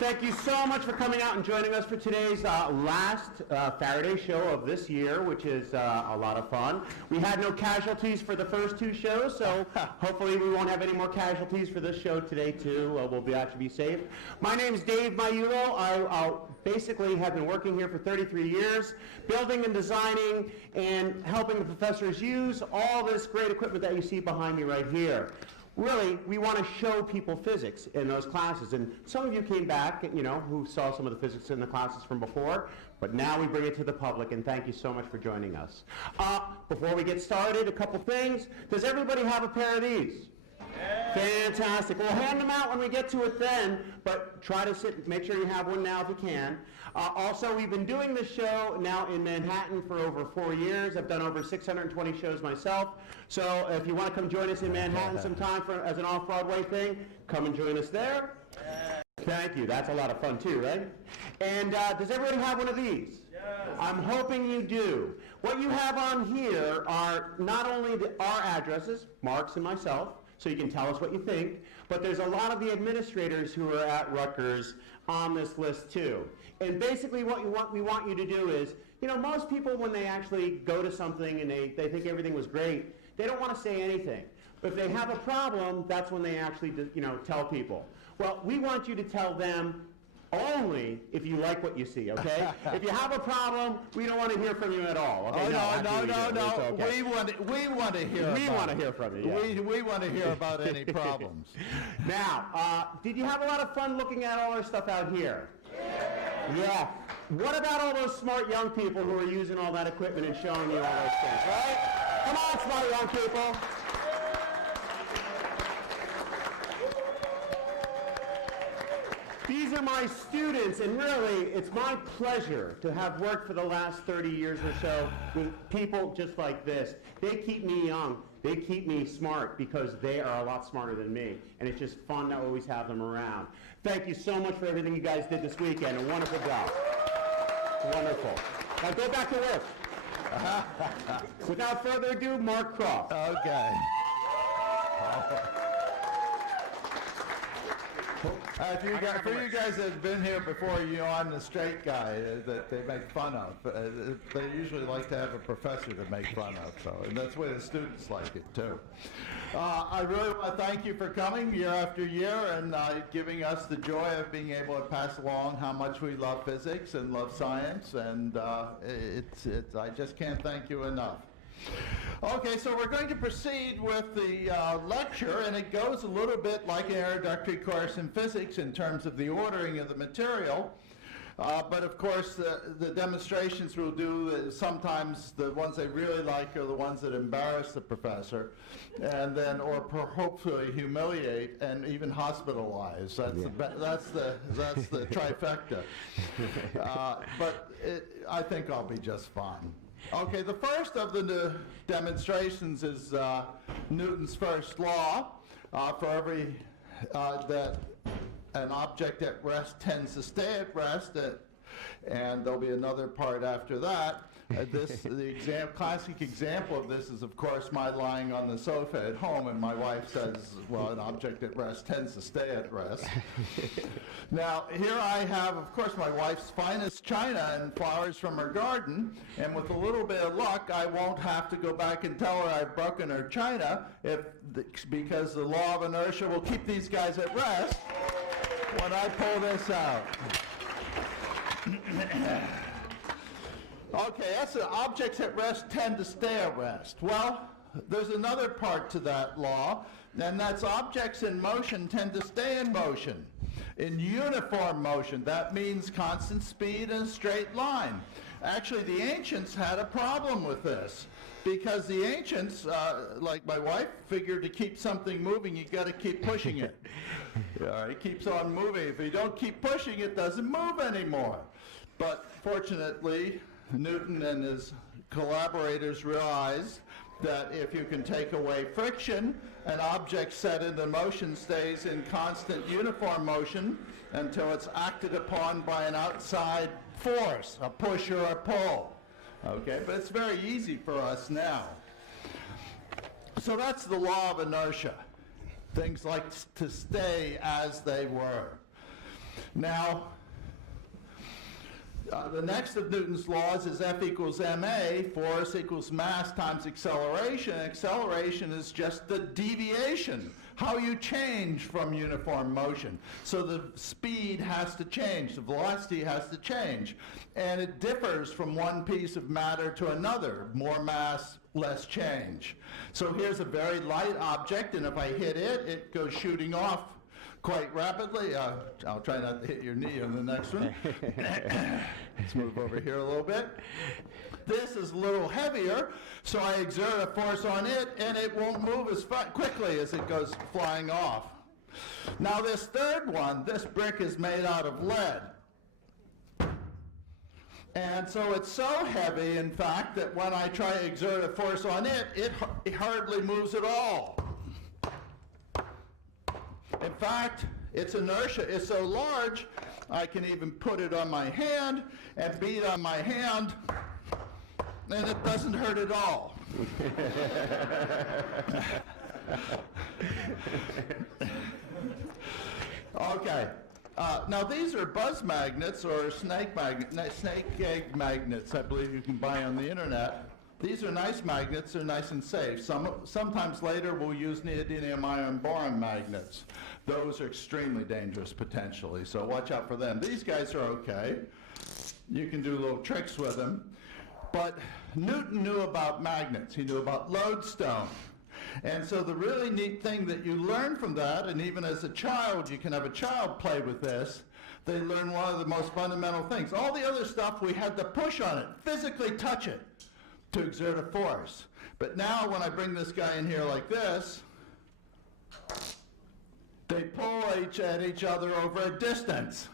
Thank you so much for coming out and joining us for today's last Faraday show of this year, which is a lot of fun. We had no casualties for the first two shows, so hopefully we won't have any more casualties for this show today too. We'll actually be safe. My name is Dave Maiulo. I basically have been working here for 33 years, building and designing and helping the professors use all this great equipment that you see behind me right here. Really, we want to show people physics in those classes. And some of you came back, who saw some of the physics in the classes from before, but now we bring it to the public, and thank you so much for joining us. Before we get started, a couple things. Does everybody have a pair of these? Yeah. Fantastic. We'll hand them out when we get to it then, but try to make sure you have one now if you can. Also, we've been doing this show now in Manhattan for over 4 years. I've done over 620 shows myself. So if you want to come join us in Manhattan sometime as an off-Broadway thing, come and join us there. Yeah. Thank you. That's a lot of fun too, right? And does everybody have one of these? Yes. I'm hoping you do. What you have on here are not only our addresses, Mark's and myself, so you can tell us what you think, but there's a lot of the administrators who are at Rutgers on this list too. And basically what we want you to do is, most people when they actually go to something and they think everything was great, they don't want to say anything. But if they have a problem, that's when they actually tell people. Well, we want you to tell them only if you like what you see, okay? If you have a problem, we don't want to hear from you at all. Okay? No. Okay. We want to hear. We want to hear from you. Yeah. We want to hear about any problems. Now, did you have a lot of fun looking at all our stuff out here? Yeah. What about all those smart young people who are using all that equipment and showing you all those things, right? Come on, smart young people. These are my students, and really, it's my pleasure to have worked for the last 30 years or so with people just like this. They keep me young. They keep me smart because they are a lot smarter than me, and it's just fun to always have them around. Thank you so much for everything you guys did this weekend. A wonderful job. Wonderful. Now go back to work. Without further ado, Mark Croft. Okay. For you guys that have been here before, I'm the straight guy that they make fun of. They usually like to have a professor to make fun of, and that's the way the students like it too. I really want to thank you for coming year after year and giving us the joy of being able to pass along how much we love physics and love science, and I just can't thank you enough. Okay, so we're going to proceed with the lecture, and it goes a little bit like an introductory course in physics in terms of the ordering of the material. But of course, the demonstrations we'll do, sometimes the ones they really like are the ones that embarrass the professor, and then, or hopefully humiliate and even hospitalize. That's the trifecta. But I think I'll be just fine. Okay, the first of the demonstrations is Newton's first law. For every that an object at rest tends to stay at rest, and there'll be another part after that. The classic example of this is, of course, my lying on the sofa at home, and my wife says, well, an object at rest tends to stay at rest. Now, here I have, of course, my wife's finest china and flowers from her garden, and with a little bit of luck, I won't have to go back and tell her I've broken her china, because the law of inertia will keep these guys at rest when I pull this out. Okay, that's the objects at rest tend to stay at rest. Well, there's another part to that law, and that's objects in motion tend to stay in motion. In uniform motion, that means constant speed in a straight line. Actually, the ancients had a problem with this, because the ancients, like my wife, figured to keep something moving, you got to keep pushing it. It keeps on moving. If you don't keep pushing, it doesn't move anymore. But fortunately, Newton and his collaborators realized that if you can take away friction, an object set into motion stays in constant uniform motion until it's acted upon by an outside force, a push or a pull. Okay, but it's very easy for us now. So that's the law of inertia. Things like to stay as they were. Now, the next of Newton's laws is F equals ma, force equals mass times acceleration. Acceleration is just the deviation, how you change from uniform motion. So the speed has to change, the velocity has to change. And it differs from one piece of matter to another, more mass, less change. So here's a very light object, and if I hit it, it goes shooting off quite rapidly. I'll try not to hit your knee on the next one. Let's move over here a little bit. This is a little heavier, so I exert a force on it, and it won't move as quickly as it goes flying off. Now this third one, this brick is made out of lead. And so it's so heavy, in fact, that when I try to exert a force on it, it hardly moves at all. In fact, its inertia is so large, I can even put it on my hand and beat on my hand, and it doesn't hurt at all. Okay. Now these are buzz magnets or snake egg magnets, I believe you can buy on the internet. These are nice magnets, they're nice and safe. Sometimes later we'll use neodymium iron boron magnets. Those are extremely dangerous potentially, so watch out for them. These guys are okay. You can do little tricks with them. But Newton knew about magnets, he knew about lodestone. And so the really neat thing that you learn from that, and even as a child, you can have a child play with this, they learn one of the most fundamental things. All the other stuff we had to push on it, physically touch it to exert a force. But now when I bring this guy in here like this, they pull at each other over a distance.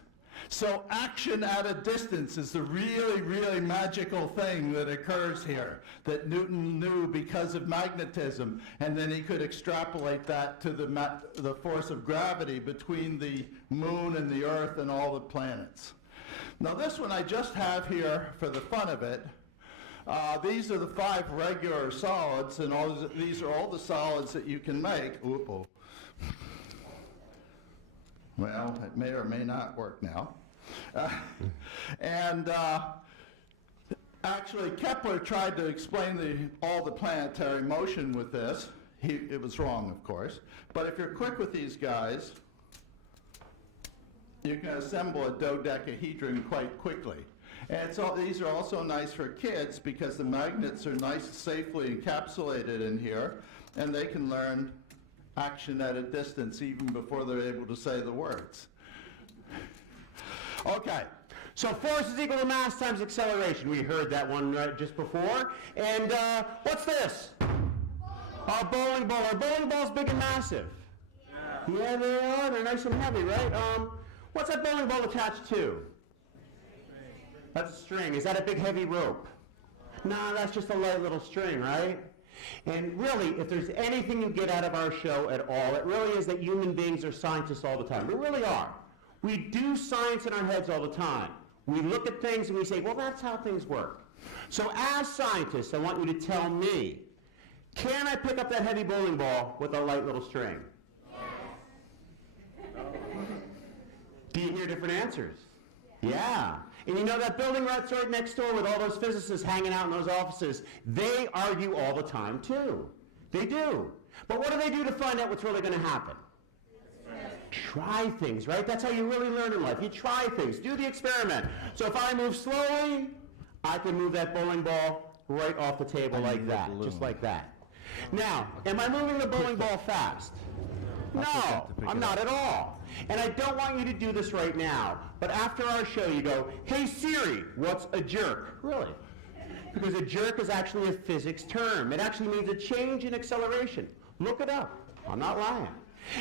So action at a distance is the really, really magical thing that occurs here, that Newton knew because of magnetism, and then he could extrapolate that to the force of gravity between the moon and the earth and all the planets. Now this one I just have here for the fun of it. These are the 5 regular solids, and these are all the solids that you can make. Ooh. Well, it may or may not work now. Actually, Kepler tried to explain all the planetary motion with this. It was wrong, of course. But if you're quick with these guys, you can assemble a dodecahedron quite quickly. And so these are also nice for kids because the magnets are nice, safely encapsulated in here, and they can learn action at a distance even before they're able to say the words. Okay, so force is equal to mass times acceleration. We heard that one just before. And what's this? Our bowling ball. Our bowling ball's big and massive. Yeah, they are. They're nice and heavy, right? What's that bowling ball attached to? That's a string. Is that a big heavy rope? No, that's just a light little string, right? And really, if there's anything you get out of our show at all, it really is that human beings are scientists all the time. We really are. We do science in our heads all the time. We look at things and we say, well, that's how things work. So as scientists, I want you to tell me, can I pick up that heavy bowling ball with a light little string? Yes. Do you hear different answers? Yeah. And you know that building that's right next door with all those physicists hanging out in those offices, they argue all the time too. They do. But what do they do to find out what's really going to happen? Try things, right? That's how you really learn in life. You try things. Do the experiment. So if I move slowly, I can move that bowling ball right off the table like that, just like that. Now, am I moving the bowling ball fast? No, I'm not at all. And I don't want you to do this right now, but after our show you go, hey Siri, what's a jerk? Really? Because a jerk is actually a physics term. It actually means a change in acceleration. Look it up. I'm not lying.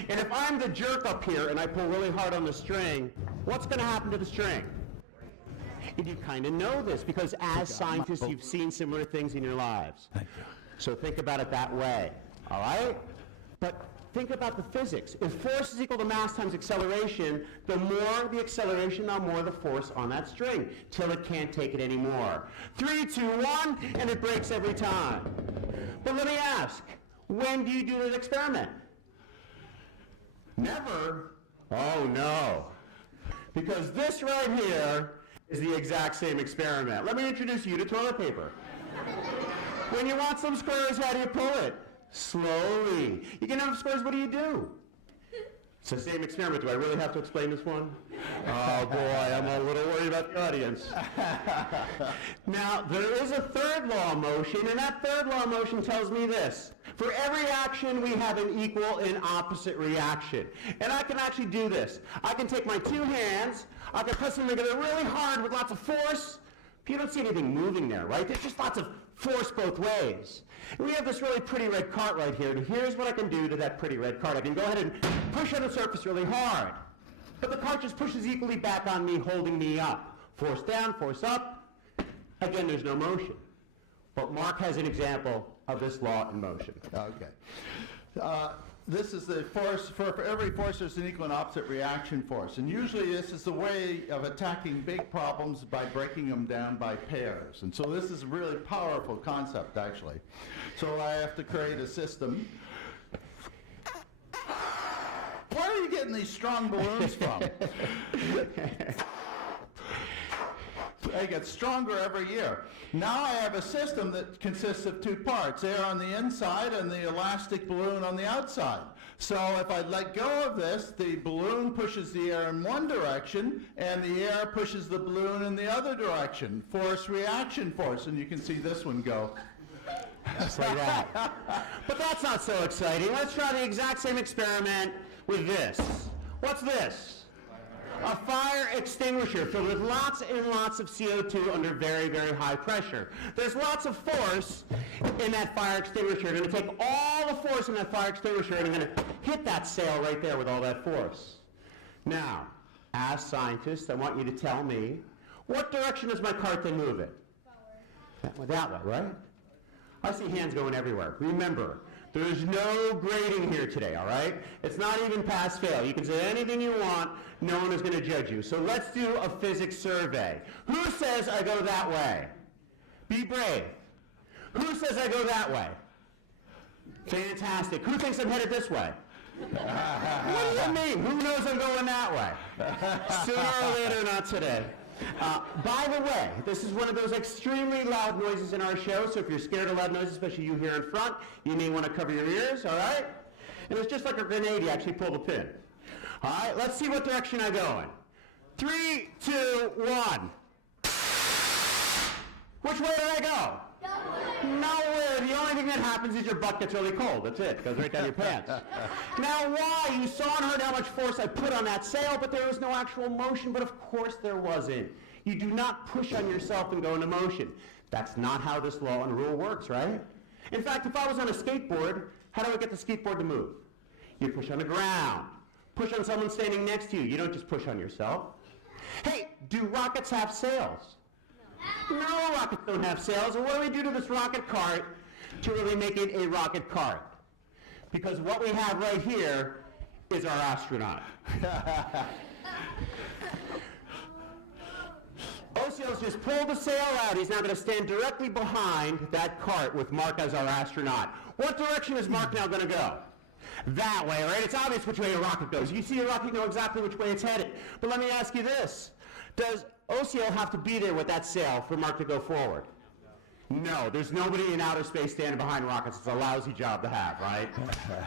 And if I'm the jerk up here and I pull really hard on the string, what's going to happen to the string? And you kind of know this because as scientists you've seen similar things in your lives. So think about it that way, all right? But think about the physics. If force is equal to mass times acceleration, the more the acceleration, the more the force on that string, till it can't take it anymore. 3, 2, 1, and it breaks every time. But let me ask, when do you do this experiment? Never. Oh, no. Because this right here is the exact same experiment. Let me introduce you to toilet paper. When you want some squares, how do you pull it? Slowly. You get enough squares, what do? It's the same experiment. Do I really have to explain this one? Oh boy, I'm a little worried about the audience. Now, there is a third law of motion, and that third law of motion tells me this. For every action, we have an equal and opposite reaction. And I can actually do this. I can take my two hands, I can press them together really hard with lots of force. You don't see anything moving there, right? There's just lots of force both ways. And we have this really pretty red cart right here, and here's what I can do to that pretty red cart. I can go ahead and push on the surface really hard. But the cart just pushes equally back on me, holding me up. Force down, force up. Again, there's no motion. But Mark has an example of this law in motion. Okay. This is the force, for every force there's an equal and opposite reaction force. And usually this is the way of attacking big problems by breaking them down by pairs. And so this is a really powerful concept, actually. So I have to create a system. Where are you getting these strong balloons from? They get stronger every year. Now I have a system that consists of two parts, air on the inside and the elastic balloon on the outside. So if I let go of this, the balloon pushes the air in one direction and the air pushes the balloon in the other direction. Force, reaction force, and you can see this one go. Just like that. But that's not so exciting. Let's try the exact same experiment with this. What's this? A fire extinguisher filled with lots and lots of CO2 under very, very high pressure. There's lots of force in that fire extinguisher. I'm going to take all the force in that fire extinguisher and I'm going to hit that sail right there with all that force. Now, as scientists, I want you to tell me, what direction does my cart then move it? That way, right? I see hands going everywhere. Remember, there's no grading here today, all right? It's not even pass-fail. You can say anything you want. No one is going to judge you. So let's do a physics survey. Who says I go that way? Be brave. Who says I go that way? Fantastic. Who thinks I'm headed this way? What do you mean? Who knows I'm going that way? Sooner or later, not today. By the way, this is one of those extremely loud noises in our show, so if you're scared of loud noises, especially you here in front, you may want to cover your ears, all right? And it's just like a grenade, you actually pull the pin. All right, let's see what direction I go in. 3, 2, 1. Which way did I go? Nowhere. The only thing that happens is your butt gets really cold. That's it. It goes right down your pants. Now why? You saw and heard how much force I put on that sail, but there was no actual motion. But of course there wasn't. You do not push on yourself and go into motion. That's not how this law and rule works, right? In fact, if I was on a skateboard, how do I get the skateboard to move? You push on the ground. Push on someone standing next to you. You don't just push on yourself. Hey, do rockets have sails? No, rockets don't have sails. And what do we do to this rocket cart to really make it a rocket cart? Because what we have right here is our astronaut. Osiel's just pulled the sail out. He's now going to stand directly behind that cart with Mark as our astronaut. What direction is Mark now going to go? That way, right? It's obvious which way a rocket goes. You see a rocket, you know exactly which way it's headed. But let me ask you this. Does Osiel have to be there with that sail for Mark to go forward? No, there's nobody in outer space standing behind rockets. It's a lousy job to have, right?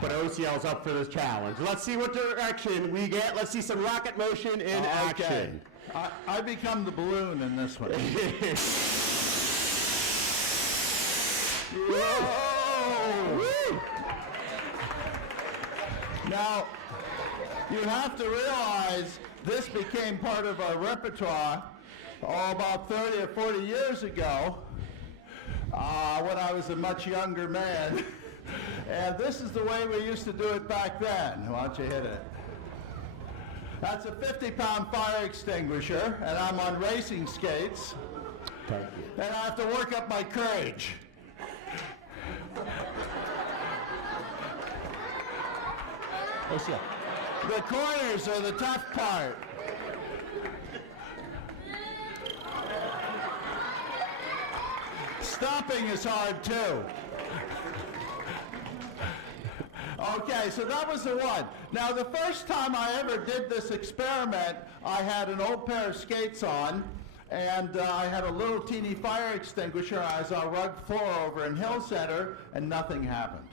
But Osiel's up for this challenge. Let's see what direction we get. Let's see some rocket motion in action. I become the balloon in this one. Whoa! Woo! Now, you have to realize this became part of our repertoire about 30 or 40 years ago when I was a much younger man. And this is the way we used to do it back then. Why don't you hit it? That's a 50-pound fire extinguisher, and I'm on racing skates. Thank you. And I have to work up my courage. Osiel. The corners are the tough part. Stopping is hard too. Okay, so that was the one. Now, the first time I ever did this experiment, I had an old pair of skates on, and I had a little teeny fire extinguisher. I was on a rug floor over in Hill Center, and nothing happened.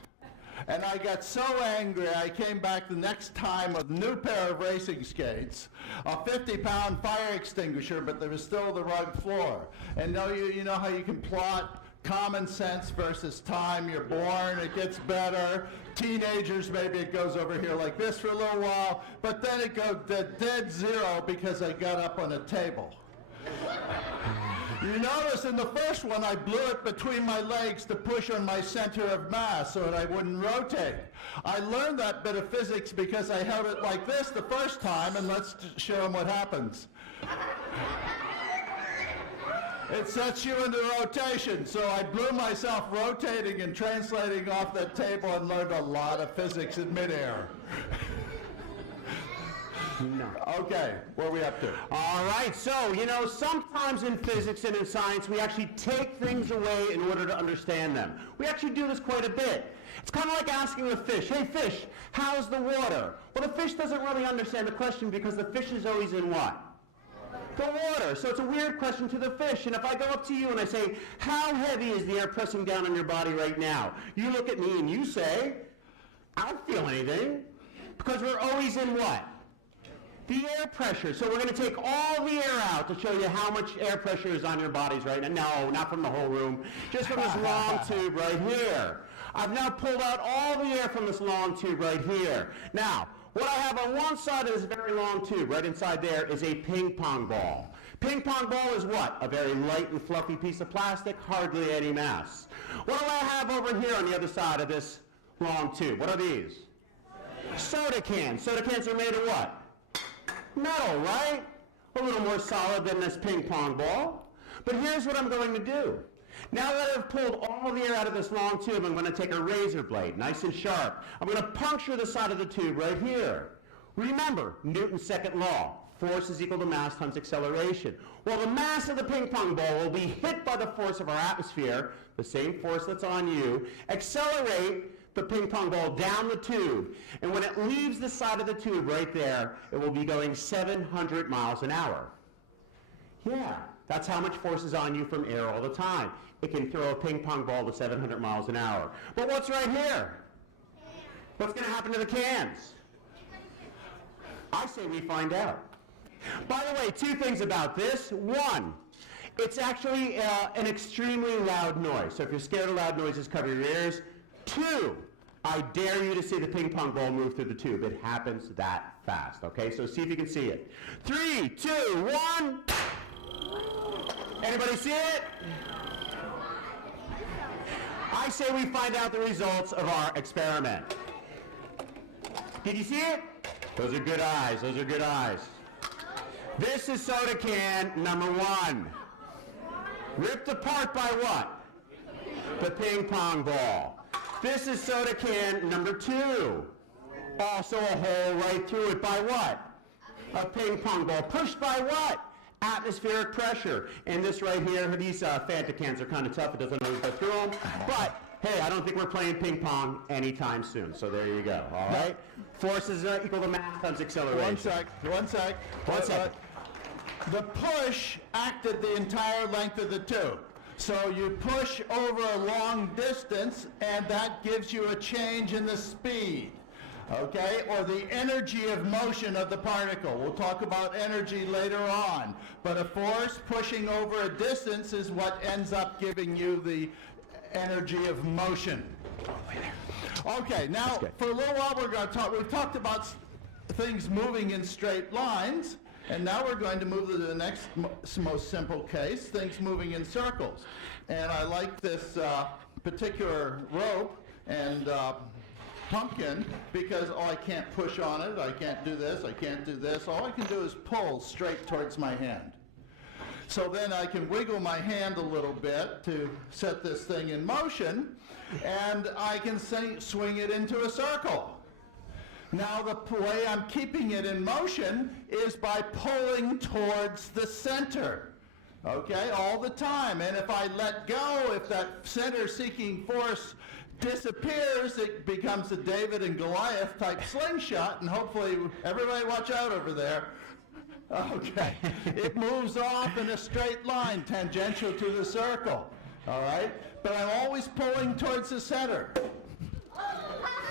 And I got so angry, I came back the next time with a new pair of racing skates, a 50-pound fire extinguisher, but there was still the rug floor. And you know how you can plot common sense versus time. You're born, it gets better. Teenagers, maybe it goes over here like this for a little while, but then it goes dead zero because I got up on a table. You notice in the first one, I blew it between my legs to push on my center of mass so that I wouldn't rotate. I learned that bit of physics because I held it like this the first time, and let's show them what happens. It sets you into rotation, so I blew myself rotating and translating off that table and learned a lot of physics in midair. No. Okay, where are we up to? All right, so, sometimes in physics and in science, we actually take things away in order to understand them. We actually do this quite a bit. It's kind of like asking a fish, hey fish, how's the water? Well, the fish doesn't really understand the question because the fish is always in what? The water. So it's a weird question to the fish. And if I go up to you and I say, how heavy is the air pressing down on your body right now? You look at me and you say, I don't feel anything. Because we're always in what? The air pressure. So we're going to take all the air out to show you how much air pressure is on your bodies right now. No, not from the whole room. Just from this long tube right here. I've now pulled out all the air from this long tube right here. Now, what I have on one side of this very long tube, right inside there, is a ping pong ball. Ping pong ball is what? A very light and fluffy piece of plastic, hardly any mass. What do I have over here on the other side of this long tube? What are these? Soda cans. Soda cans are made of what? Metal, right? A little more solid than this ping pong ball. But here's what I'm going to do. Now that I've pulled all the air out of this long tube, I'm going to take a razor blade, nice and sharp. I'm going to puncture the side of the tube right here. Remember, Newton's second law, force is equal to mass times acceleration. Well, the mass of the ping pong ball will be hit by the force of our atmosphere, the same force that's on you, accelerate the ping pong ball down the tube, and when it leaves the side of the tube right there, it will be going 700 miles an hour. Yeah, that's how much force is on you from air all the time. It can throw a ping pong ball to 700 miles an hour. But what's right here? What's going to happen to the cans? I say we find out. By the way, two things about this. One, it's actually an extremely loud noise. So if you're scared of loud noises, cover your ears. Two, I dare you to see the ping pong ball move through the tube. It happens that fast, okay? So see if you can see it. 3, 2, 1. Anybody see it? I say we find out the results of our experiment. Did you see it? Those are good eyes. Those are good eyes. This is soda can number 1. Ripped apart by what? The ping pong ball. This is soda can number 2. Also a hole right through it by what? A ping pong ball. Pushed by what? Atmospheric pressure. And this right here, these Fanta cans are kind of tough. It doesn't always go through them. But, hey, I don't think we're playing ping pong anytime soon. So there you go. All right? Force is equal to mass times acceleration. One sec. The push acted the entire length of the tube. So you push over a long distance, and that gives you a change in the speed, okay, or the energy of motion of the particle. We'll talk about energy later on. But a force pushing over a distance is what ends up giving you the energy of motion. Okay, now for a little while we're going to talk. We've talked about things moving in straight lines. And now we're going to move to the next most simple case, things moving in circles. And I like this particular rope and pumpkin because, I can't push on it, I can't do this, I can't do this. All I can do is pull straight towards my hand. So then I can wiggle my hand a little bit to set this thing in motion, and I can swing it into a circle. Now the way I'm keeping it in motion is by pulling towards the center, okay, all the time. And if I let go, if that center-seeking force disappears, it becomes a David and Goliath type slingshot, and hopefully, everybody watch out over there. Okay. It moves off in a straight line, tangential to the circle. All right? But I'm always pulling towards the center.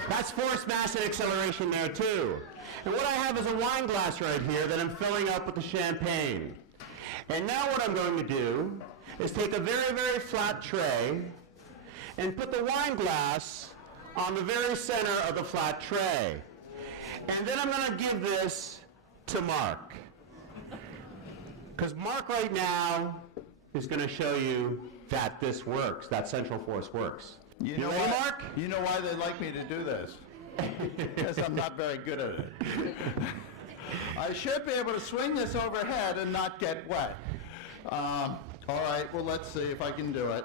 That's force, mass, and acceleration there too. And what I have is a wine glass right here that I'm filling up with the champagne. And now what I'm going to do is take a very, very flat tray and put the wine glass on the very center of the flat tray. And then I'm going to give this to Mark. Because Mark right now is going to show you that this works, that central force works. You know ready, why, Mark? You know why they like me to do this? Because I'm not very good at it. I should be able to swing this overhead and not get wet. All right, well, let's see if I can do it.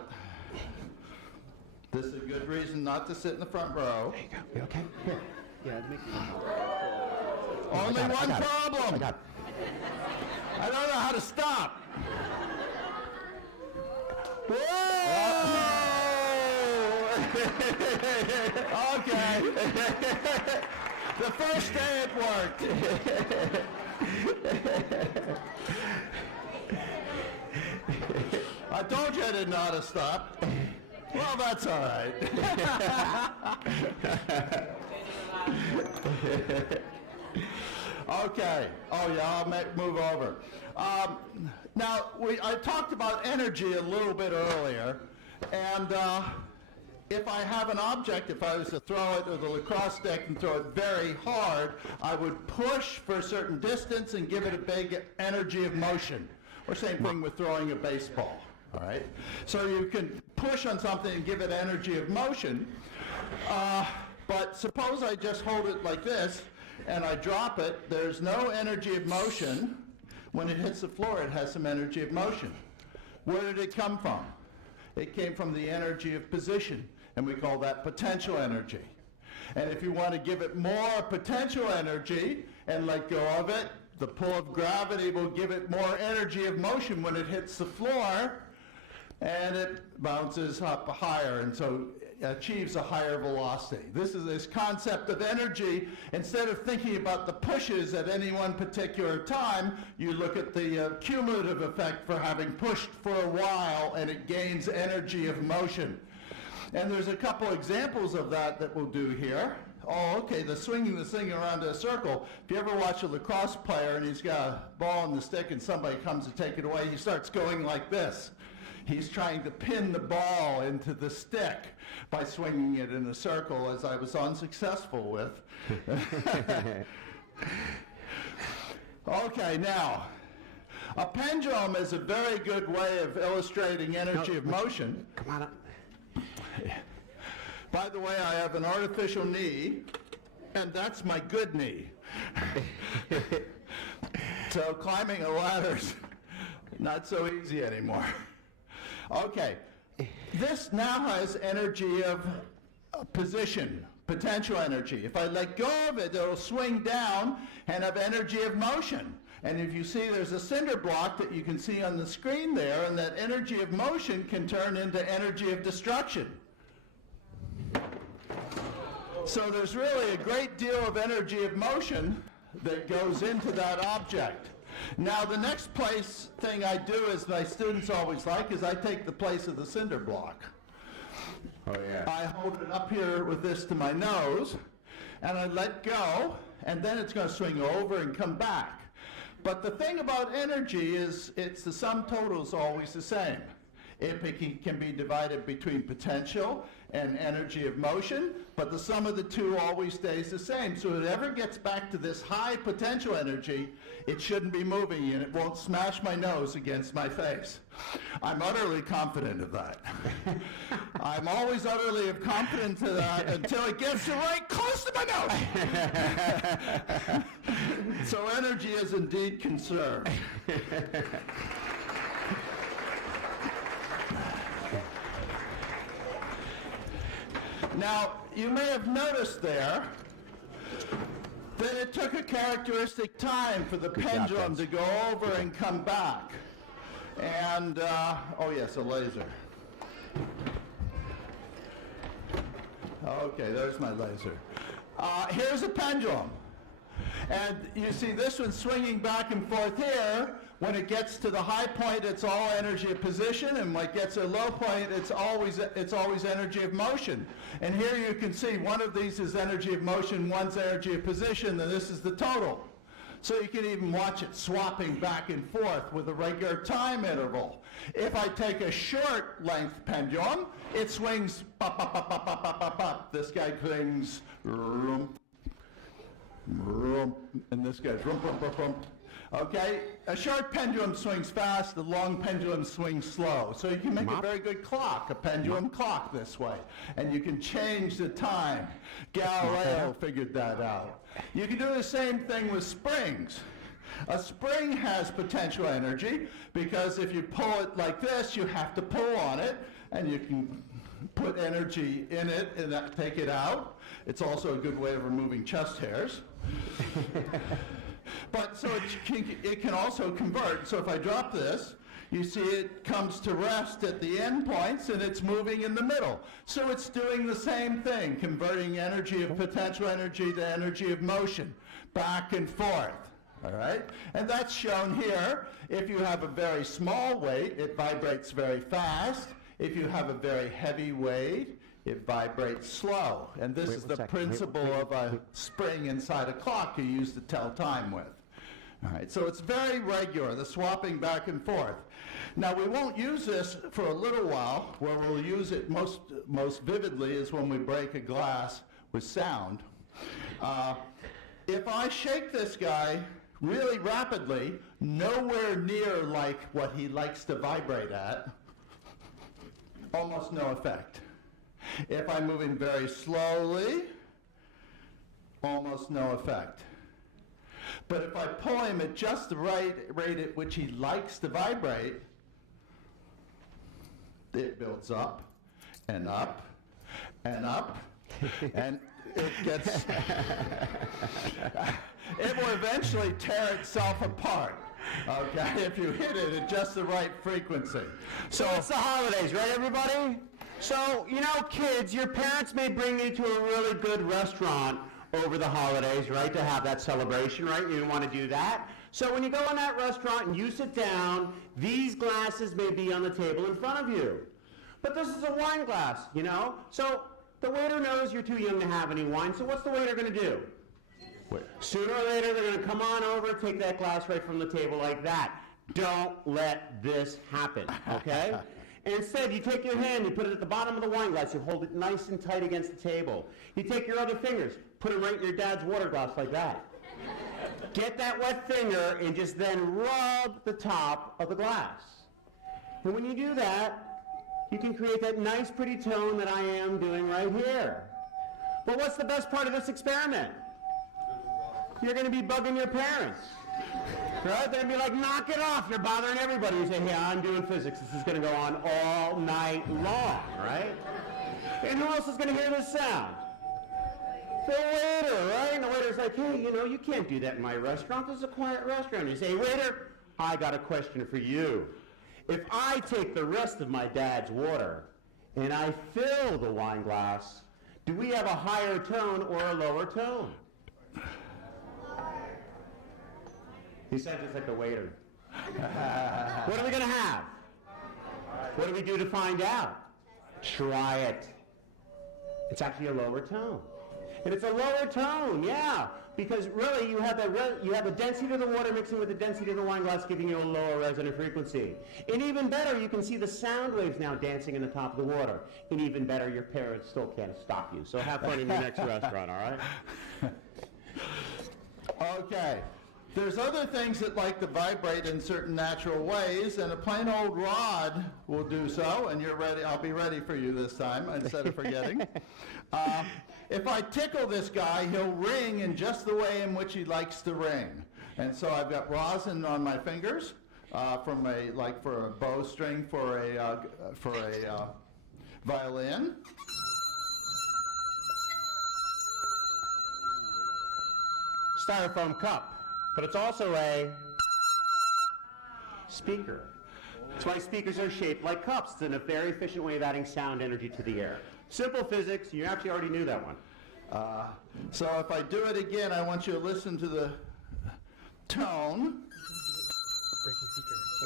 This is a good reason not to sit in the front row. There you go. You okay? Here. Yeah, make Only one problem. I got it. I don't know how to stop. Whoa! Okay. The first day it worked. I told you I didn't know how to stop. Well, that's all right. Okay. Oh, yeah, I'll move over. Now, I talked about energy a little bit earlier, and if I have an object, if I was to throw it with a lacrosse stick and throw it very hard, I would push for a certain distance and give it a big energy of motion. Or same thing with throwing a baseball. All right? So you can push on something and give it energy of motion, but suppose I just hold it like this and I drop it, there's no energy of motion. When it hits the floor, it has some energy of motion. Where did it come from? It came from the energy of position, and we call that potential energy. And if you want to give it more potential energy and let go of it, the pull of gravity will give it more energy of motion when it hits the floor, and it bounces up higher, and so achieves a higher velocity. This is this concept of energy. Instead of thinking about the pushes at any one particular time, you look at the cumulative effect for having pushed for a while, and it gains energy of motion. And there's a couple examples of that we'll do here. Oh, okay, the swinging the thing around a circle. If you ever watch a lacrosse player and he's got a ball on the stick and somebody comes to take it away, he starts going like this. He's trying to pin the ball into the stick by swinging it in a circle, as I was unsuccessful with. Okay, now, a pendulum is a very good way of illustrating energy of motion. Come on up. By the way, I have an artificial knee, and that's my good knee. So climbing a ladder's not so easy anymore. Okay, this now has energy of position, potential energy. If I let go of it, it'll swing down and have energy of motion. And if you see, there's a cinder block that you can see on the screen there, and that energy of motion can turn into energy of destruction. So there's really a great deal of energy of motion that goes into that object. Now, the next thing I do, as my students always like, is I take the place of the cinder block. Oh, yeah. I hold it up here with this to my nose, and I let go, and then it's going to swing over and come back. But the thing about energy is the sum total is always the same. It can be divided between potential and energy of motion, but the sum of the two always stays the same. So if it ever gets back to this high potential energy, it shouldn't be moving, and it won't smash my nose against my face. I'm utterly confident of that. I'm always utterly confident of that until it gets right close to my nose. So energy is indeed conserved. Now, you may have noticed there that it took a characteristic time for the pendulum to go over and come back. And, oh yes, a laser. Okay, there's my laser. Here's a pendulum. And you see this one swinging back and forth here. When it gets to the high point, it's all energy of position, and when it gets to a low point, it's always energy of motion. And here you can see one of these is energy of motion, one's energy of position, and this is the total. So you can even watch it swapping back and forth with a regular time interval. If I take a short length pendulum, it swings pop, pop, pop, pop, pop, pop, pop, pop. This guy swings rum, rum, and this guy's rum, rum, rum, rum. Okay, a short pendulum swings fast, the long pendulum swings slow. So you can make a very good clock, a pendulum clock this way. And you can change the time. Galileo figured that out. You can do the same thing with springs. A spring has potential energy because if you pull it like this, you have to pull on it, and you can put energy in it and take it out. It's also a good way of removing chest hairs. But so it can also convert. So if I drop this, you see it comes to rest at the end points and it's moving in the middle. So it's doing the same thing, converting energy of potential energy to energy of motion, back and forth. All right? And that's shown here. If you have a very small weight, it vibrates very fast. If you have a very heavy weight, it vibrates slow. And this is the principle of a spring inside a clock you use to tell time with. All right, so it's very regular, the swapping back and forth. Now, we won't use this for a little while. Where we'll use it most vividly is when we break a glass with sound. If I shake this guy really rapidly, nowhere near like what he likes to vibrate at, almost no effect. If I'm moving very slowly, almost no effect. But if I pull him at just the right rate at which he likes to vibrate, it builds up and up and up, and it gets, it will eventually tear itself apart. Okay, if you hit it at just the right frequency. So it's the holidays, right, everybody? So, you know, kids, your parents may bring you to a really good restaurant over the holidays, right, to have that celebration, right? You want to do that. So when you go in that restaurant and you sit down, these glasses may be on the table in front of you. But this is a wine glass, you know? So the waiter knows you're too young to have any wine, so what's the waiter going to do? Sooner or later, they're going to come on over, take that glass right from the table like that. Don't let this happen, okay? And instead, you take your hand, you put it at the bottom of the wine glass, you hold it nice and tight against the table. You take your other fingers, put them right in your dad's water glass like that. Get that wet finger and just then rub the top of the glass. And when you do that, you can create that nice pretty tone that I am doing right here. But what's the best part of this experiment? You're going to be bugging your parents. Right? They're going to be like, knock it off, you're bothering everybody. You say, yeah, I'm doing physics. This is going to go on all night long, right? And who else is going to hear this sound? The waiter, right? And the waiter's like, hey, you know, you can't do that in my restaurant. This is a quiet restaurant. You say, waiter, I got a question for you. If I take the rest of my dad's water and I fill the wine glass, do we have a higher tone or a lower tone? He said just like the waiter. What are we going to have? What do we do to find out? Try it. It's actually a lower tone. And it's a lower tone, yeah, because really you have the density of the water mixing with the density of the wine glass giving you a lower resonant frequency. And even better, you can see the sound waves now dancing in the top of the water. And even better, your parents still can't stop you. So have fun in your next restaurant, all right? Okay. There's other things that like to vibrate in certain natural ways, and a plain old rod will do so, and you're ready. I'll be ready for you this time instead of forgetting. If I tickle this guy, he'll ring in just the way in which he likes to ring. And so I've got rosin on my fingers from for a bowstring for a violin. Styrofoam cup. But it's also a speaker. That's why speakers are shaped like cups. It's a very efficient way of adding sound energy to the air. Simple physics. You actually already knew that one. So if I do it again, I want you to listen to the tone.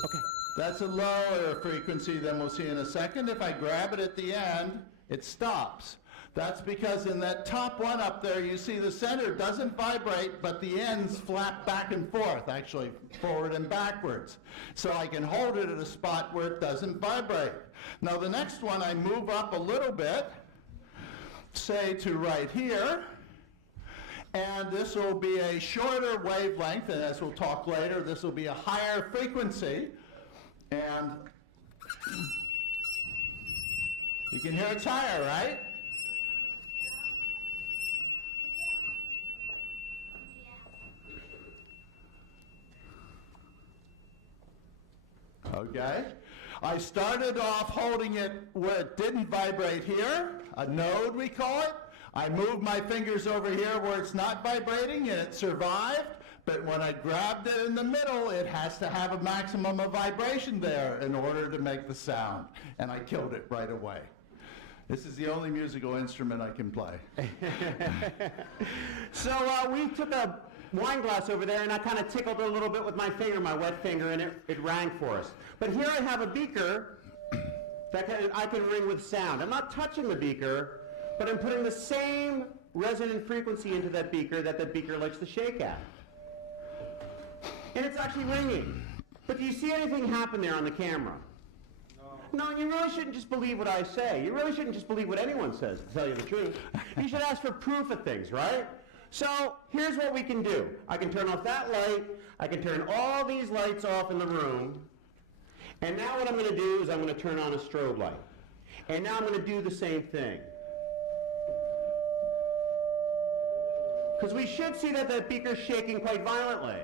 Okay. That's a lower frequency than we'll see in a second. If I grab it at the end, it stops. That's because in that top one up there, you see the center doesn't vibrate, but the ends flap back and forth, actually forward and backwards. So I can hold it at a spot where it doesn't vibrate. Now the next one, I move up a little bit, say to right here, and this will be a shorter wavelength, and as we'll talk later, this will be a higher frequency. And you can hear it's higher, right? Okay. I started off holding it where it didn't vibrate here, a node we call it. I moved my fingers over here where it's not vibrating and it survived. But when I grabbed it in the middle, it has to have a maximum of vibration there in order to make the sound. And I killed it right away. This is the only musical instrument I can play. So we took a wine glass over there, and I kind of tickled it a little bit with my finger, my wet finger, and it rang for us. But here I have a beaker that I can ring with sound. I'm not touching the beaker, but I'm putting the same resonant frequency into that beaker that the beaker likes to shake at. And it's actually ringing. But do you see anything happen there on the camera? No, you really shouldn't just believe what I say. You really shouldn't just believe what anyone says, to tell you the truth. You should ask for proof of things, right? So here's what we can do. I can turn off that light. I can turn all these lights off in the room. And now what I'm going to do is I'm going to turn on a strobe light. And now I'm going to do the same thing. Because we should see that that beaker's shaking quite violently.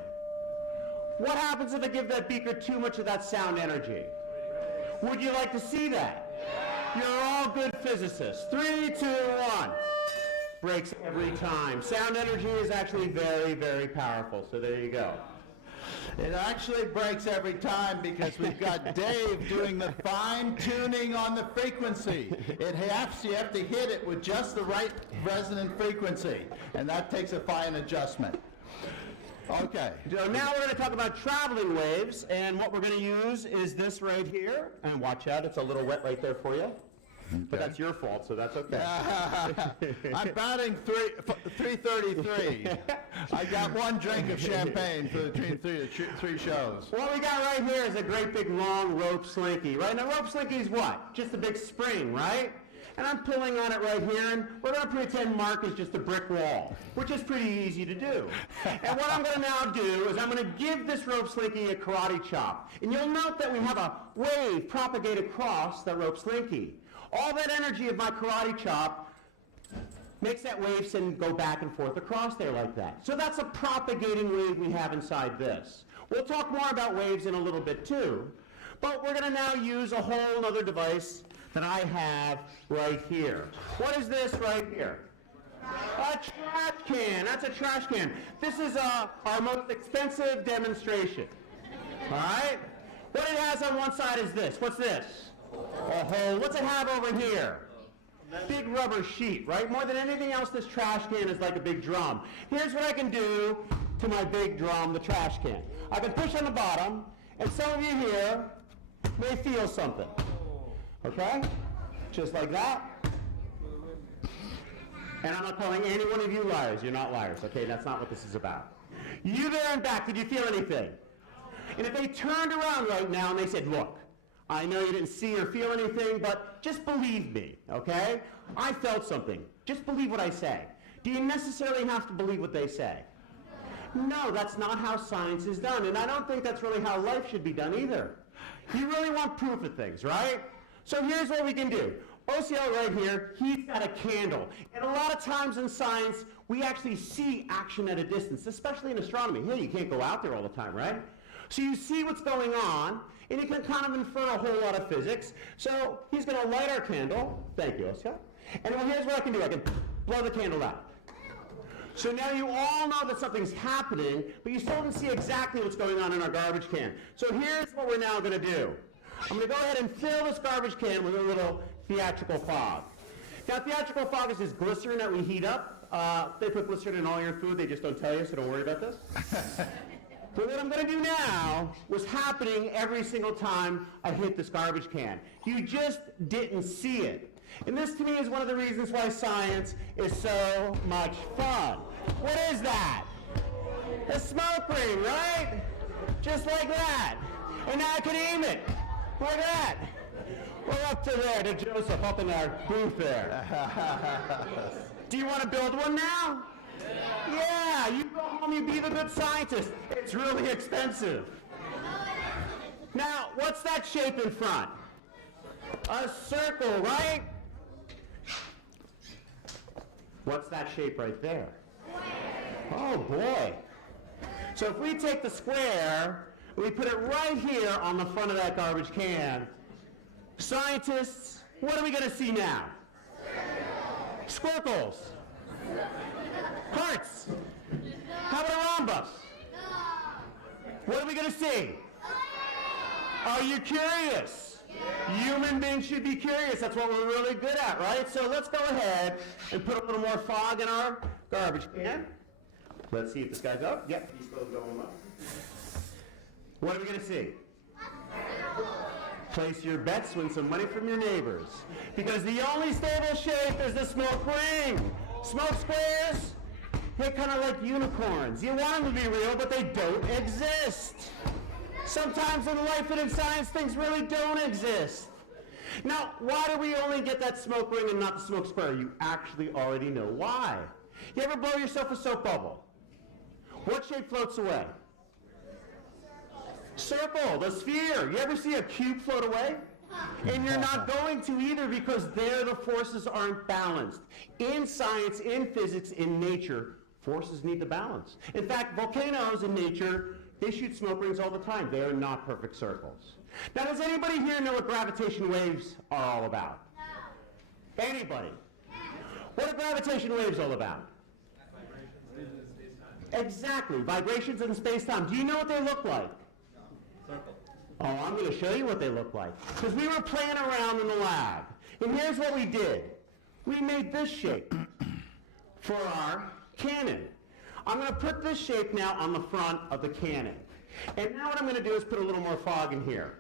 What happens if I give that beaker too much of that sound energy? Would you like to see that? You're all good physicists. 3, 2, 1. Breaks every time. Sound energy is actually very, very powerful. So there you go. It actually breaks every time because we've got Dave doing the fine tuning on the frequency. You have to hit it with just the right resonant frequency, and that takes a fine adjustment. Okay. So now we're going to talk about traveling waves, and what we're going to use is this right here. And watch out, it's a little wet right there for you. Okay. But that's your fault, so that's okay. I'm batting 333. I got one drink of champagne between three shows. What we got right here is a great big long rope slinky, right? Now rope slinky is what? Just a big spring, right? And I'm pulling on it right here, and we're going to pretend Mark is just a brick wall, which is pretty easy to do. And what I'm going to now do is I'm going to give this rope slinky a karate chop. And you'll note that we have a wave propagate across that rope slinky. All that energy of my karate chop makes that wave go back and forth across there like that. So that's a propagating wave we have inside this. We'll talk more about waves in a little bit too, but we're going to now use a whole other device that I have right here. What is this right here? A trash can. That's a trash can. This is our most expensive demonstration. All right? What it has on one side is this. What's this? A hole. What's it have over here? Big rubber sheet, right? More than anything else, this trash can is like a big drum. Here's what I can do to my big drum, the trash can. I can push on the bottom, and some of you here may feel something. Okay? Just like that. And I'm not calling any one of you liars. You're not liars, okay? That's not what this is about. You there and back, did you feel anything? And if they turned around right now and they said, look, I know you didn't see or feel anything, but just believe me, okay? I felt something. Just believe what I say. Do you necessarily have to believe what they say? No, that's not how science is done, and I don't think that's really how life should be done either. You really want proof of things, right? So here's what we can do. OCL right here, he's got a candle. And a lot of times in science, we actually see action at a distance, especially in astronomy. Hey, you can't go out there all the time, right? So you see what's going on, and you can kind of infer a whole lot of physics. So he's going to light our candle. Thank you, OCL. And well, here's what I can do. I can blow the candle out. So now you all know that something's happening, but you still don't see exactly what's going on in our garbage can. So here's what we're now going to do. I'm going to go ahead and fill this garbage can with a little theatrical fog. Now, theatrical fog is this glycerin that we heat up They put glycerin in all your food, they just don't tell you, so don't worry about this. But what I'm going to do now was happening every single time I hit this garbage can. You just didn't see it. And this to me is one of the reasons why science is so much fun. What is that? A smoke ring, right? Just like that. And now I can aim it. Like that. We're up to there, to Joseph, up in our booth there. Do you want to build one now? Yeah, you go home, you be the good scientist. It's really expensive. Now, what's that shape in front? A circle, right? What's that shape right there? Oh boy. So if we take the square, we put it right here on the front of that garbage can, scientists, what are we going to see now? Squircles. Hearts. How about a rhombus? What are we going to see? Are you curious? Human beings should be curious. That's what we're really good at, right? So let's go ahead and put a little more fog in our garbage can. Let's see if this guy's up. Yep, he's still going up. What are we going to see? Place your bets, win some money from your neighbors. Because the only stable shape is the smoke ring. Smoke squares, they're kind of like unicorns. You want them to be real, but they don't exist. Sometimes in life and in science, things really don't exist. Now, why do we only get that smoke ring and not the smoke square? You actually already know why. You ever blow yourself a soap bubble? What shape floats away? Circle, the sphere. You ever see a cube float away? And you're not going to either, because there the forces aren't balanced. In science, in physics, in nature, forces need to balance. In fact, volcanoes in nature, they shoot smoke rings all the time. They are not perfect circles. Now, does anybody here know what gravitation waves are all about? No. Anybody? No. What are gravitation waves all about? Exactly, vibrations in space-time. Do you know what they look like? Circle. Oh, I'm going to show you what they look like. Because we were playing around in the lab. And here's what we did. We made this shape for our cannon. I'm going to put this shape now on the front of the cannon. And now what I'm going to do is put a little more fog in here.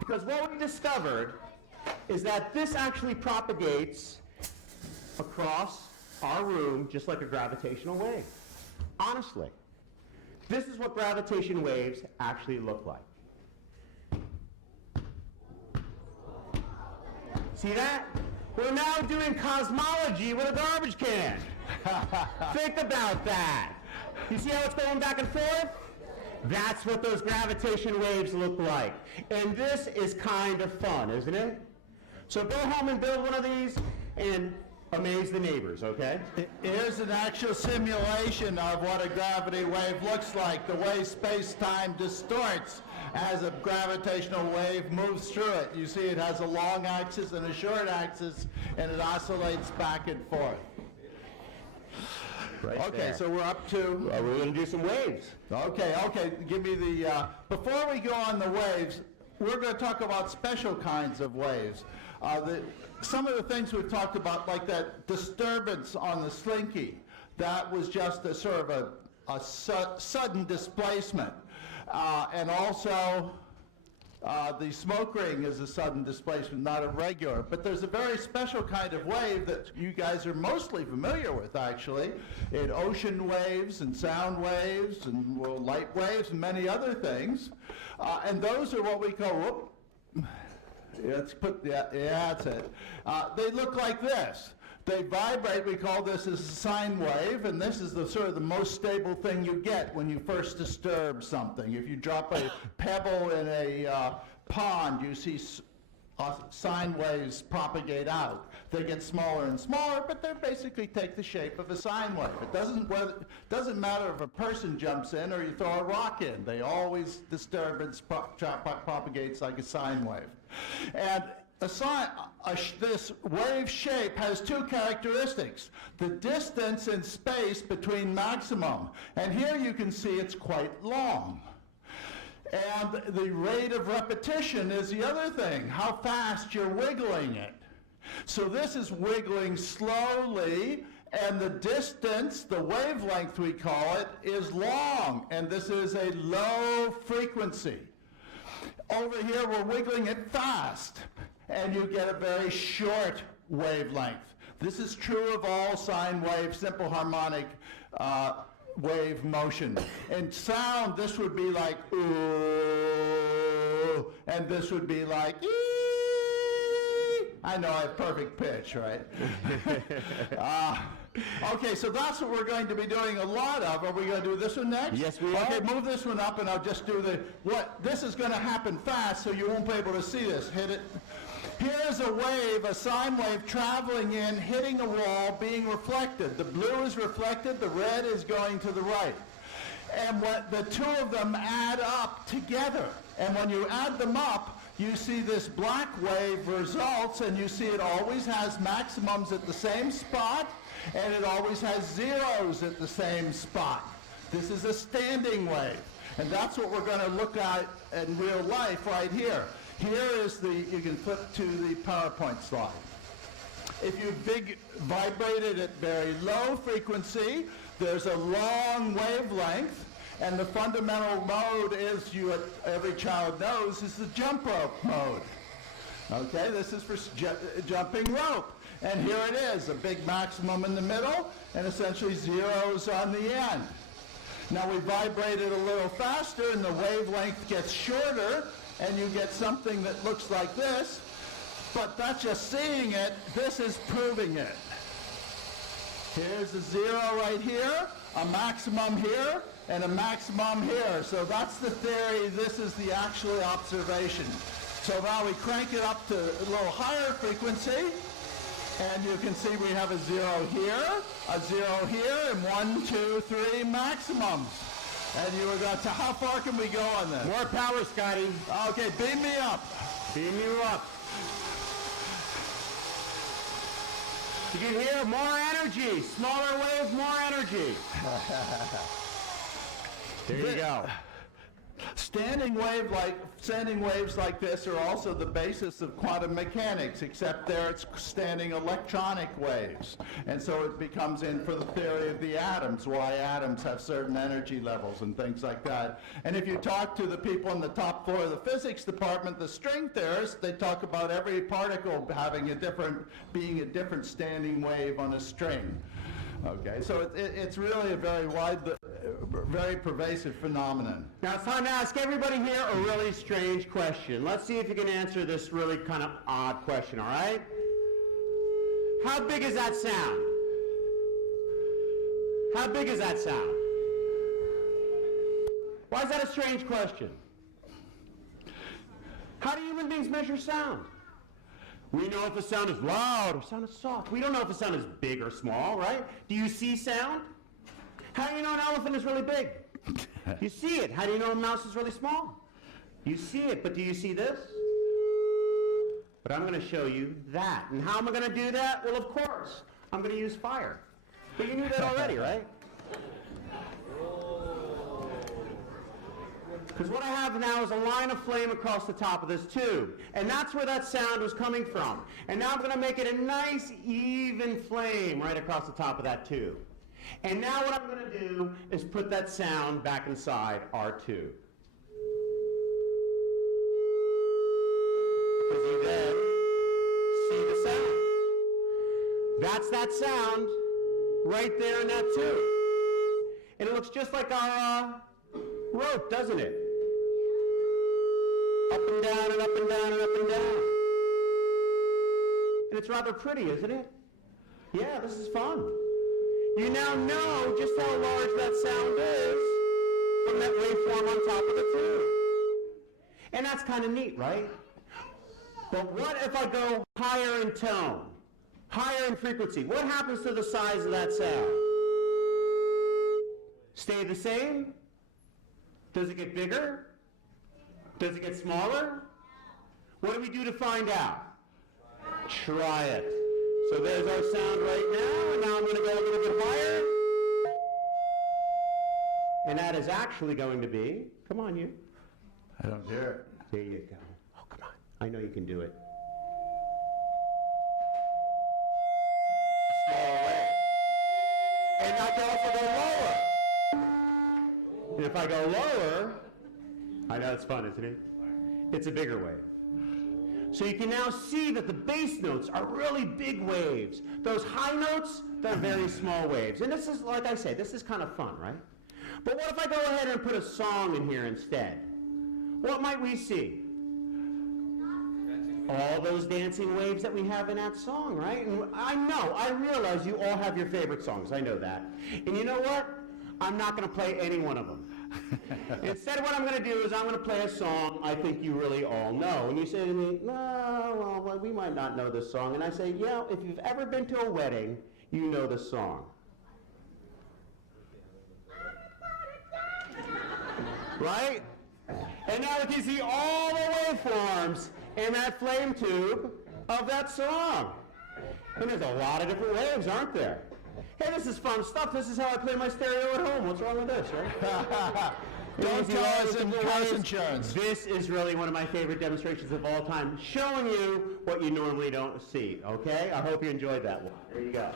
Because what we discovered is that this actually propagates across our room just like a gravitational wave. Honestly. This is what gravitation waves actually look like. See that? We're now doing cosmology with a garbage can. Think about that. You see how it's going back and forth? That's what those gravitation waves look like. And this is kind of fun, isn't it? So go home and build one of these and amaze the neighbors, okay? Here's an actual simulation of what a gravity wave looks like, the way space-time distorts as a gravitational wave moves through it. You see it has a long axis and a short axis, and it oscillates back and forth. Right okay, there. so we're up to... we're going to do some waves. Okay, give me the... before we go on the waves, we're going to talk about special kinds of waves. Some of the things we've talked about, like that disturbance on the slinky, that was just a sort of a sudden displacement. And also, the smoke ring is a sudden displacement, not a regular. But there's a very special kind of wave that you guys are mostly familiar with, actually, in ocean waves and sound waves and light waves and many other things. And those are what we call, let's put, that's it. They look like this. They vibrate. We call this a sine wave, and this is the sort of the most stable thing you get when you first disturb something. If you drop a pebble in a pond, you see sine waves propagate out. They get smaller and smaller, but they basically take the shape of a sine wave. It doesn't matter if a person jumps in or you throw a rock in. They always disturbance propagates like a sine wave. And this wave shape has two characteristics. The distance in space between maximum, and here you can see it's quite long. And the rate of repetition is the other thing, how fast you're wiggling it. So this is wiggling slowly And the distance, the wavelength we call it, is long, and this is a low frequency. Over here, we're wiggling it fast, and you get a very short wavelength. This is true of all sine wave, simple harmonic wave motion. In sound, this would be like ooh, and this would be like ee. I know I have perfect pitch, right? Okay, so that's what we're going to be doing a lot of. Are we going to do this one next? Yes, we are. Okay, move this one up, and I'll just do this is going to happen fast, so you won't be able to see this. Hit it. Here's a wave, a sine wave traveling in, hitting a wall, being reflected. The blue is reflected, the red is going to the right. And what the two of them add up together. And when you add them up, you see this black wave results, and you see it always has maximums at the same spot, and it always has zeros at the same spot. This is a standing wave. And that's what we're going to look at in real life right here. Here is you can flip to the PowerPoint slide. If you vibrate it at very low frequency, there's a long wavelength, and the fundamental mode is, every child knows, is the jump rope mode. Okay, this is for jumping rope. And here it is, a big maximum in the middle, and essentially zeros on the end. Now we vibrate it a little faster, and the wavelength gets shorter, and you get something that looks like this, but that's just seeing it. This is proving it. Here's a zero right here, a maximum here, and a maximum here. So that's the theory. This is the actual observation. So now we crank it up to a little higher frequency, and you can see we have a zero here, and 1, 2, 3 maximums. And you were going to, how far can we go on this? More power, Scotty. Okay, beam me up. Beam you up. You can hear more energy. Smaller wave, more energy. There you go. Standing waves like this are also the basis of quantum mechanics, except there it's standing electronic waves. And so it becomes in for the theory of the atoms, why atoms have certain energy levels and things like that. And if you talk to the people in the top floor of the physics department, the string theorists, they talk about every particle being a different standing wave on a string. Okay, so it's really a very pervasive phenomenon. Now it's time to ask everybody here a really strange question. Let's see if you can answer this really kind of odd question, all right? How big is that sound? How big is that sound? Why is that a strange question? How do human beings measure sound? We know if a sound is loud or sound is soft. We don't know if a sound is big or small, right? Do you see sound? How do you know an elephant is really big? You see it. How do you know a mouse is really small? You see it, but do you see this? But I'm going to show you that. And how am I going to do that? Well, of course, I'm going to use fire. But you knew that already, right? Because what I have now is a line of flame across the top of this tube. And that's where that sound was coming from. And now I'm going to make it a nice, even flame right across the top of that tube. And now what I'm going to do is put that sound back inside our tube. Because you then see the sound. That's that sound right there in that tube. And it looks just like our rope, doesn't it? Up and down and up and down and up and down. And it's rather pretty, isn't it? Yeah, this is fun. You now know just how large that sound is from that waveform on top of the tube. And that's kind of neat, right? But what if I go higher in tone, higher in frequency? What happens to the size of that sound? Stay the same? Does it get bigger? Does it get smaller? What do we do to find out? Try it. So there's our sound right now, and now I'm going to go a little bit higher. And that is actually going to be, come on you. I don't hear it. There you go. Oh, come on. I know you can do it. Smaller wave. I go lower, I know it's fun, isn't it? It's a bigger wave. So you can now see that the bass notes are really big waves. Those high notes, they're very small waves. And this is, like I say, this is kind of fun, right? But what if I go ahead and put a song in here instead? What might we see? All those dancing waves that we have in that song, right? And I realize you all have your favorite songs. I know that. And you know what? I'm not going to play any one of them. Instead, what I'm going to do is I'm going to play a song I think you really all know. And you say to me, no, well, we might not know this song. And I say, yeah, if you've ever been to a wedding, you know this song. Right? And now you can see all the waveforms in that flame tube of that song. And there's a lot of different waves, aren't there? Hey, this is fun stuff. This is how I play my stereo at home. What's wrong with this, right? Don't tell us in house insurance. This is really one of my favorite demonstrations of all time, showing you what you normally don't see, okay? I hope you enjoyed that one. There you go.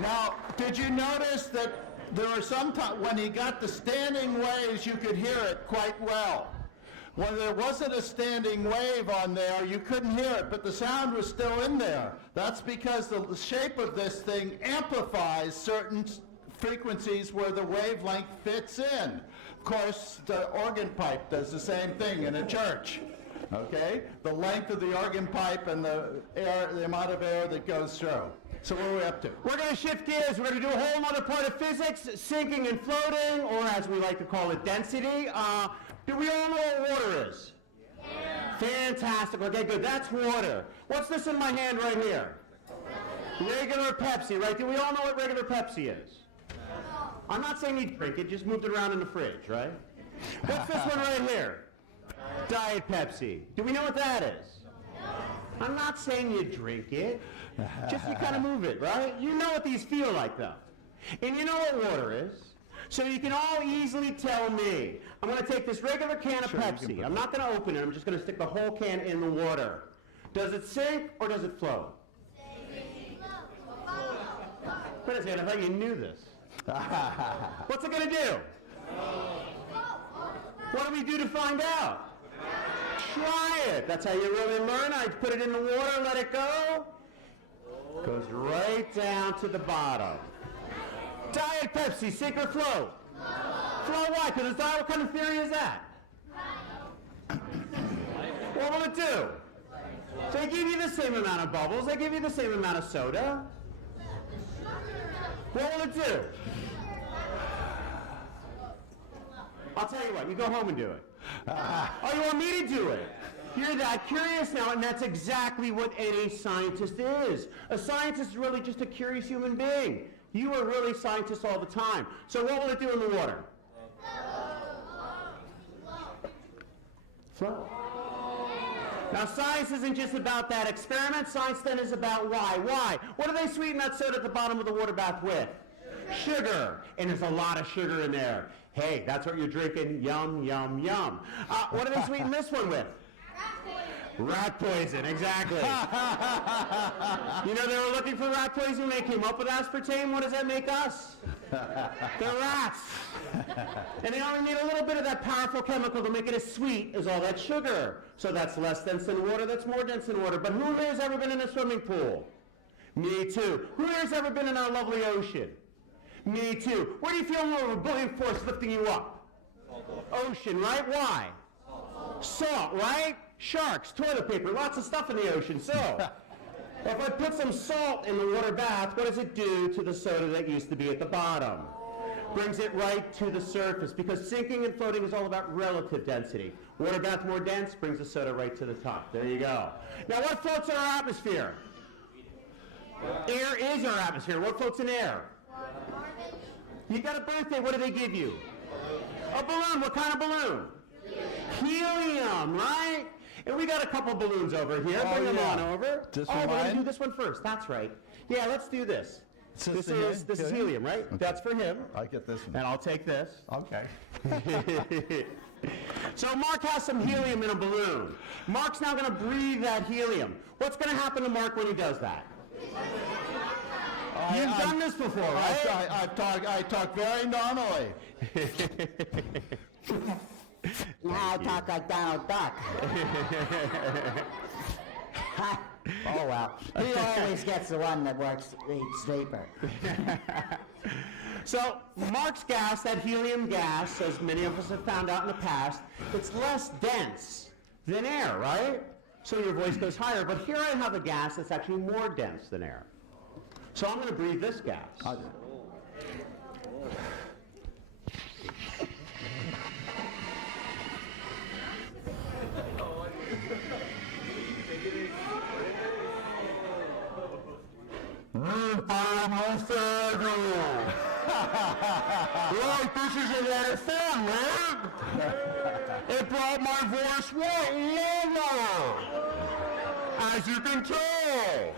Now, did you notice that there were some times when he got the standing waves, you could hear it quite well. When there wasn't a standing wave on there, you couldn't hear it, but the sound was still in there. That's because the shape of this thing amplifies certain frequencies where the wavelength fits in. Of course, the organ pipe does the same thing in a church. Okay? The length of the organ pipe and the air, the amount of air that goes through. So what are we up to? We're going to shift gears. We're going to do a whole other part of physics, sinking and floating, or as we like to call it, density. Do we all know what water is? Yeah. Fantastic. Okay, good. That's water. What's this in my hand right here? Regular Pepsi, right? Do we all know what regular Pepsi is? No. I'm not saying you drink it. Just moved it around in the fridge, right? What's this one right here? Diet Pepsi. Do we know what that is? No. I'm not saying you drink it. Just you kind of move it, right? You know what these feel like, though. And you know what water is. So you can all easily tell me. I'm going to take this regular can of Pepsi. I'm not going to open it. I'm just going to stick the whole can in the water. Does it sink or does it float? Wait a second. I thought you knew this. What's it going to do? What do we do to find out? Try it. That's how you really learn. I put it in the water, let it go. Goes right down to the bottom. Diet Pepsi, sink or float? Float why? Because it's not. What kind of theory is that? What will it do? They give you the same amount of bubbles. They give you the same amount of soda. What will it do? I'll tell you what. You go home and do it. Oh, you want me to do it? You're that curious now, and that's exactly what any scientist is. A scientist is really just a curious human being. You are really scientists all the time. So what will it do in the water? Float. Now science isn't just about that experiment. Science then is about why. Why? What do they sweeten that soda at the bottom of the water bath with? Sugar. And there's a lot of sugar in there. Hey, that's what you're drinking. Yum, yum, yum. What do they sweeten this one with? Rat poison, exactly. You know, they were looking for rat poison when they came up with aspartame. What does that make us? They're rats. And they only need a little bit of that powerful chemical to make it as sweet as all that sugar. So that's less dense than water, that's more dense than water. But who here has ever been in a swimming pool? Me too. Who here has ever been in our lovely ocean? Me too. Where do you feel more of a buoyant force lifting you up? Ocean, right? Why? Salt, right? Sharks, toilet paper, lots of stuff in the ocean. So, if I put some salt in the water bath, what does it do to the soda that used to be at the bottom? Brings it right to the surface, because sinking and floating is all about relative density. Water bath more dense, brings the soda right to the top. There you go. Now, what floats in our atmosphere? Air is our atmosphere. What floats in air? You got a birthday, what do they give you? A balloon. What kind of balloon? Helium, right? And we got a couple balloons over here. Bring them on over. We're going to do this one first. That's right. Yeah, let's do this. This is helium, right? Okay. That's for him. I get this one. And I'll take this. Okay. So Mark has some helium in a balloon. Mark's now going to breathe that helium. What's going to happen to Mark when he does that? You've done this before, right? I talk very normally. Now I talk like Donald Duck. Oh well, he always gets the one that eats deeper. So, Mark's gas, that helium gas, as many of us have found out in the past, it's less dense than air, right? So your voice goes higher, but here I have a gas that's actually more dense than air. So I'm going to breathe this gas. Look, this is a lot of fun, man. It brought my voice lower. As you can tell,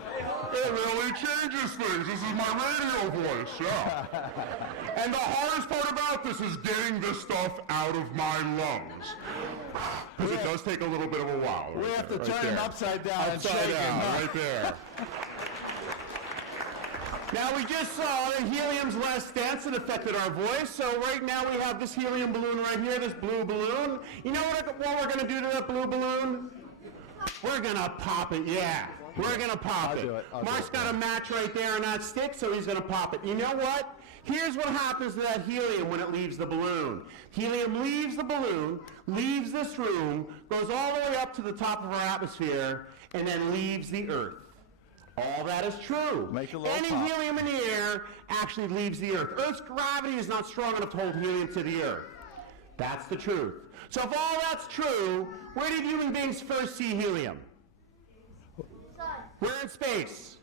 it really changes things. This is my radio voice, yeah. And the hardest part about this is getting this stuff out of my lungs. Because it does take a little bit of a while. We have to turn him upside down and shake him. Right there. Now we just saw that helium's less dense and affected our voice, so right now we have this helium balloon right here, this blue balloon. You know what we're going to do to that blue balloon? We're going to pop it, yeah. We're going to pop it. Mark's got a match right there on that stick, so he's going to pop it. You know what? Here's what happens to that helium when it leaves the balloon. Helium leaves the balloon, leaves this room, goes all the way up to the top of our atmosphere, and then leaves the Earth. All that is true. Any helium in the air actually leaves the Earth. Earth's gravity is not strong enough to hold helium to the Earth. That's the truth. So if all that's true, where did human beings first see helium? The sun. Where in space?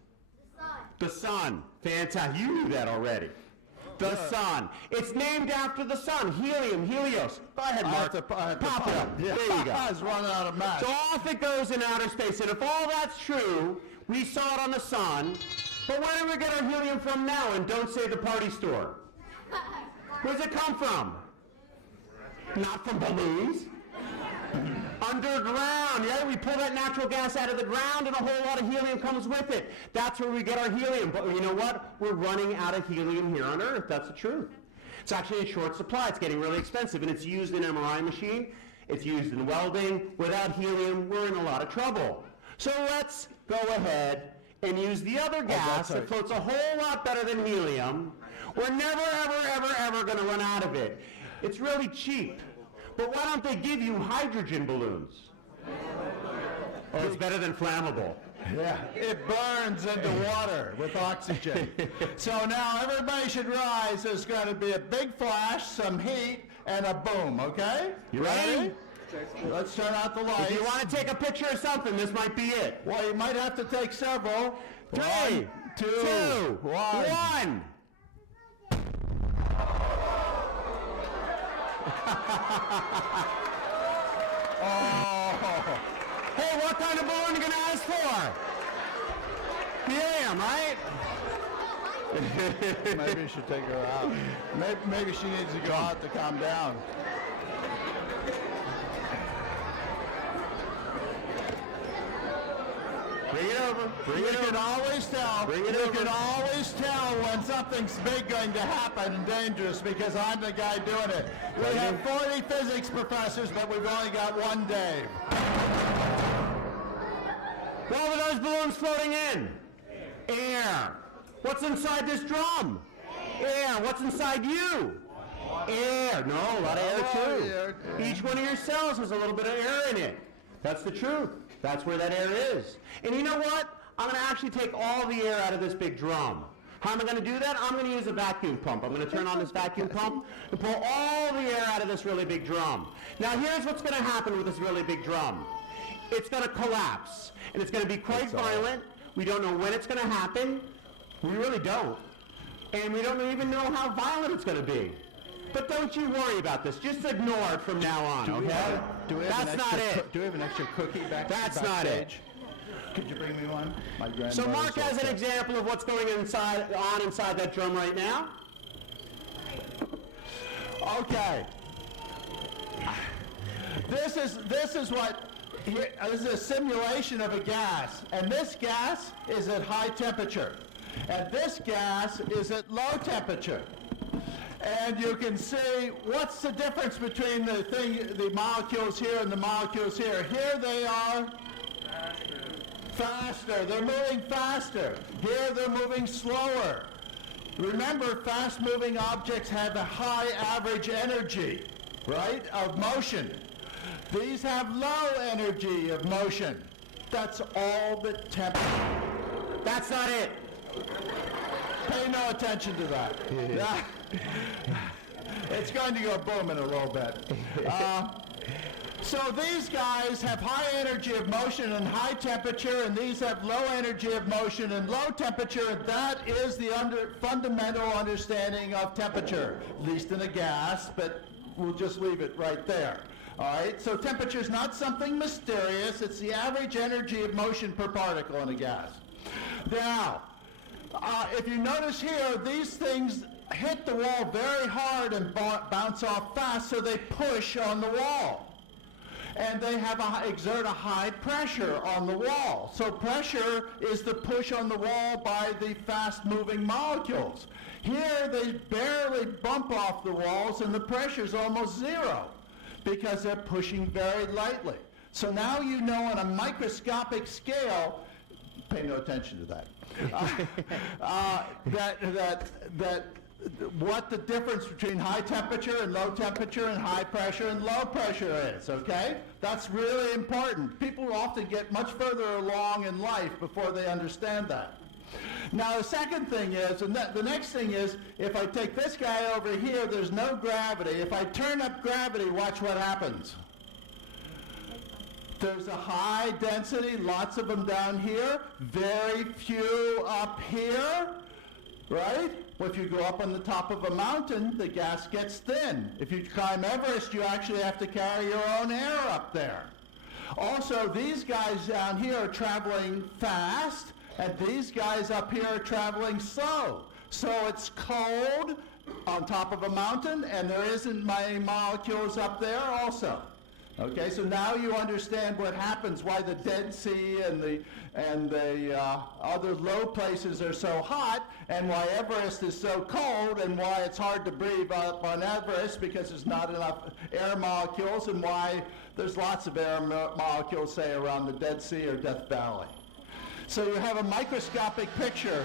The sun. The sun. Fantastic. You knew that already. The sun. It's named after the sun. Helium, Helios. Go ahead, Mark. Pop it up. Yeah. There you go. I was running out of match. So off it goes in outer space. And if all that's true, we saw it on the sun. But where do we get our helium from now? And don't say the party store. Where's it come from? Not from balloons. Underground, yeah, we pull that natural gas out of the ground and a whole lot of helium comes with it. That's where we get our helium. But you know what? We're running out of helium here on Earth. That's the truth. It's actually in short supply. It's getting really expensive, and it's used in MRI machine. It's used in welding. Without helium, we're in a lot of trouble. So let's go ahead and use the other gas that floats a whole lot better than helium. We're never, ever going to run out of it. It's really cheap. But why don't they give you hydrogen balloons? Oh, it's better than flammable. Yeah, it burns into water with oxygen. So now everybody should realize there's going to be a big flash, some heat, and a boom, okay? You ready? Let's turn out the lights. If you want to take a picture of something, this might be it. Well, you might have to take several. 3, 2, 1. Oh. Hey, what kind of balloon are you going to ask for? Helium, right? Maybe you should take her out. Maybe she needs to go out to calm down. Bring it over. You can always tell. You can always tell when something's big going to happen and dangerous because I'm the guy doing it. We have 40 physics professors, but we've only got one Dave. What were those balloons floating in? Air. What's inside this drum? Air. What's inside you? Air. No, a lot of air too. Each one of your cells has a little bit of air in it. That's the truth. That's where that air is. And you know what? I'm going to actually take all the air out of this big drum. How am I going to do that? I'm going to use a vacuum pump. I'm going to turn on this vacuum pump and pull all the air out of this really big drum. Now here's what's going to happen with this really big drum. It's going to collapse, and it's going to be quite violent. We don't know when it's going to happen. We really don't. And we don't even know how violent it's going to be. But don't you worry about this. Just ignore it from now on, okay? That's not it. Do we have an extra cookie That's not it. Could you bring me one? My So Mark has an example of what's going inside that drum right now. Okay. This is a simulation of a gas, and this gas is at high temperature. And this gas is at low temperature. And you can see what's the difference between the molecules here and the molecules here. Here they are faster. They're moving faster. Here they're moving slower. Remember, fast-moving objects have a high average energy, right, of motion. These have low energy of motion. That's all the temperature. That's not it. Pay no attention to that. It's going to go boom in a little bit. So these guys have high energy of motion and high temperature, and these have low energy of motion and low temperature, and that is the fundamental understanding of temperature, at least in a gas, but we'll just leave it right there. All right, so temperature is not something mysterious. It's the average energy of motion per particle in a gas. Now, if you notice here, these things hit the wall very hard and bounce off fast, so they push on the wall. And they exert a high pressure on the wall. So pressure is the push on the wall by the fast-moving molecules. Here, they barely bump off the walls, and the pressure is almost zero because they're pushing very lightly. So now you know on a microscopic scale, pay no attention to that, what the difference between high temperature and low temperature and high pressure and low pressure is, okay? That's really important. People often get much further along in life before they understand that. Now the second thing is, and the next thing is, if I take this guy over here, there's no gravity. If I turn up gravity, watch what happens. There's a high density, lots of them down here, very few up here, right? Well, if you go up on the top of a mountain, the gas gets thin. If you climb Everest, you actually have to carry your own air up there. Also, these guys down here are traveling fast, and these guys up here are traveling slow. So it's cold on top of a mountain, and there isn't many molecules up there also. Okay, so now you understand what happens, why the Dead Sea and the other low places are so hot, and why Everest is so cold, and why it's hard to breathe up on Everest because there's not enough air molecules, and why there's lots of air molecules, say, around the Dead Sea or Death Valley. So you have a microscopic picture.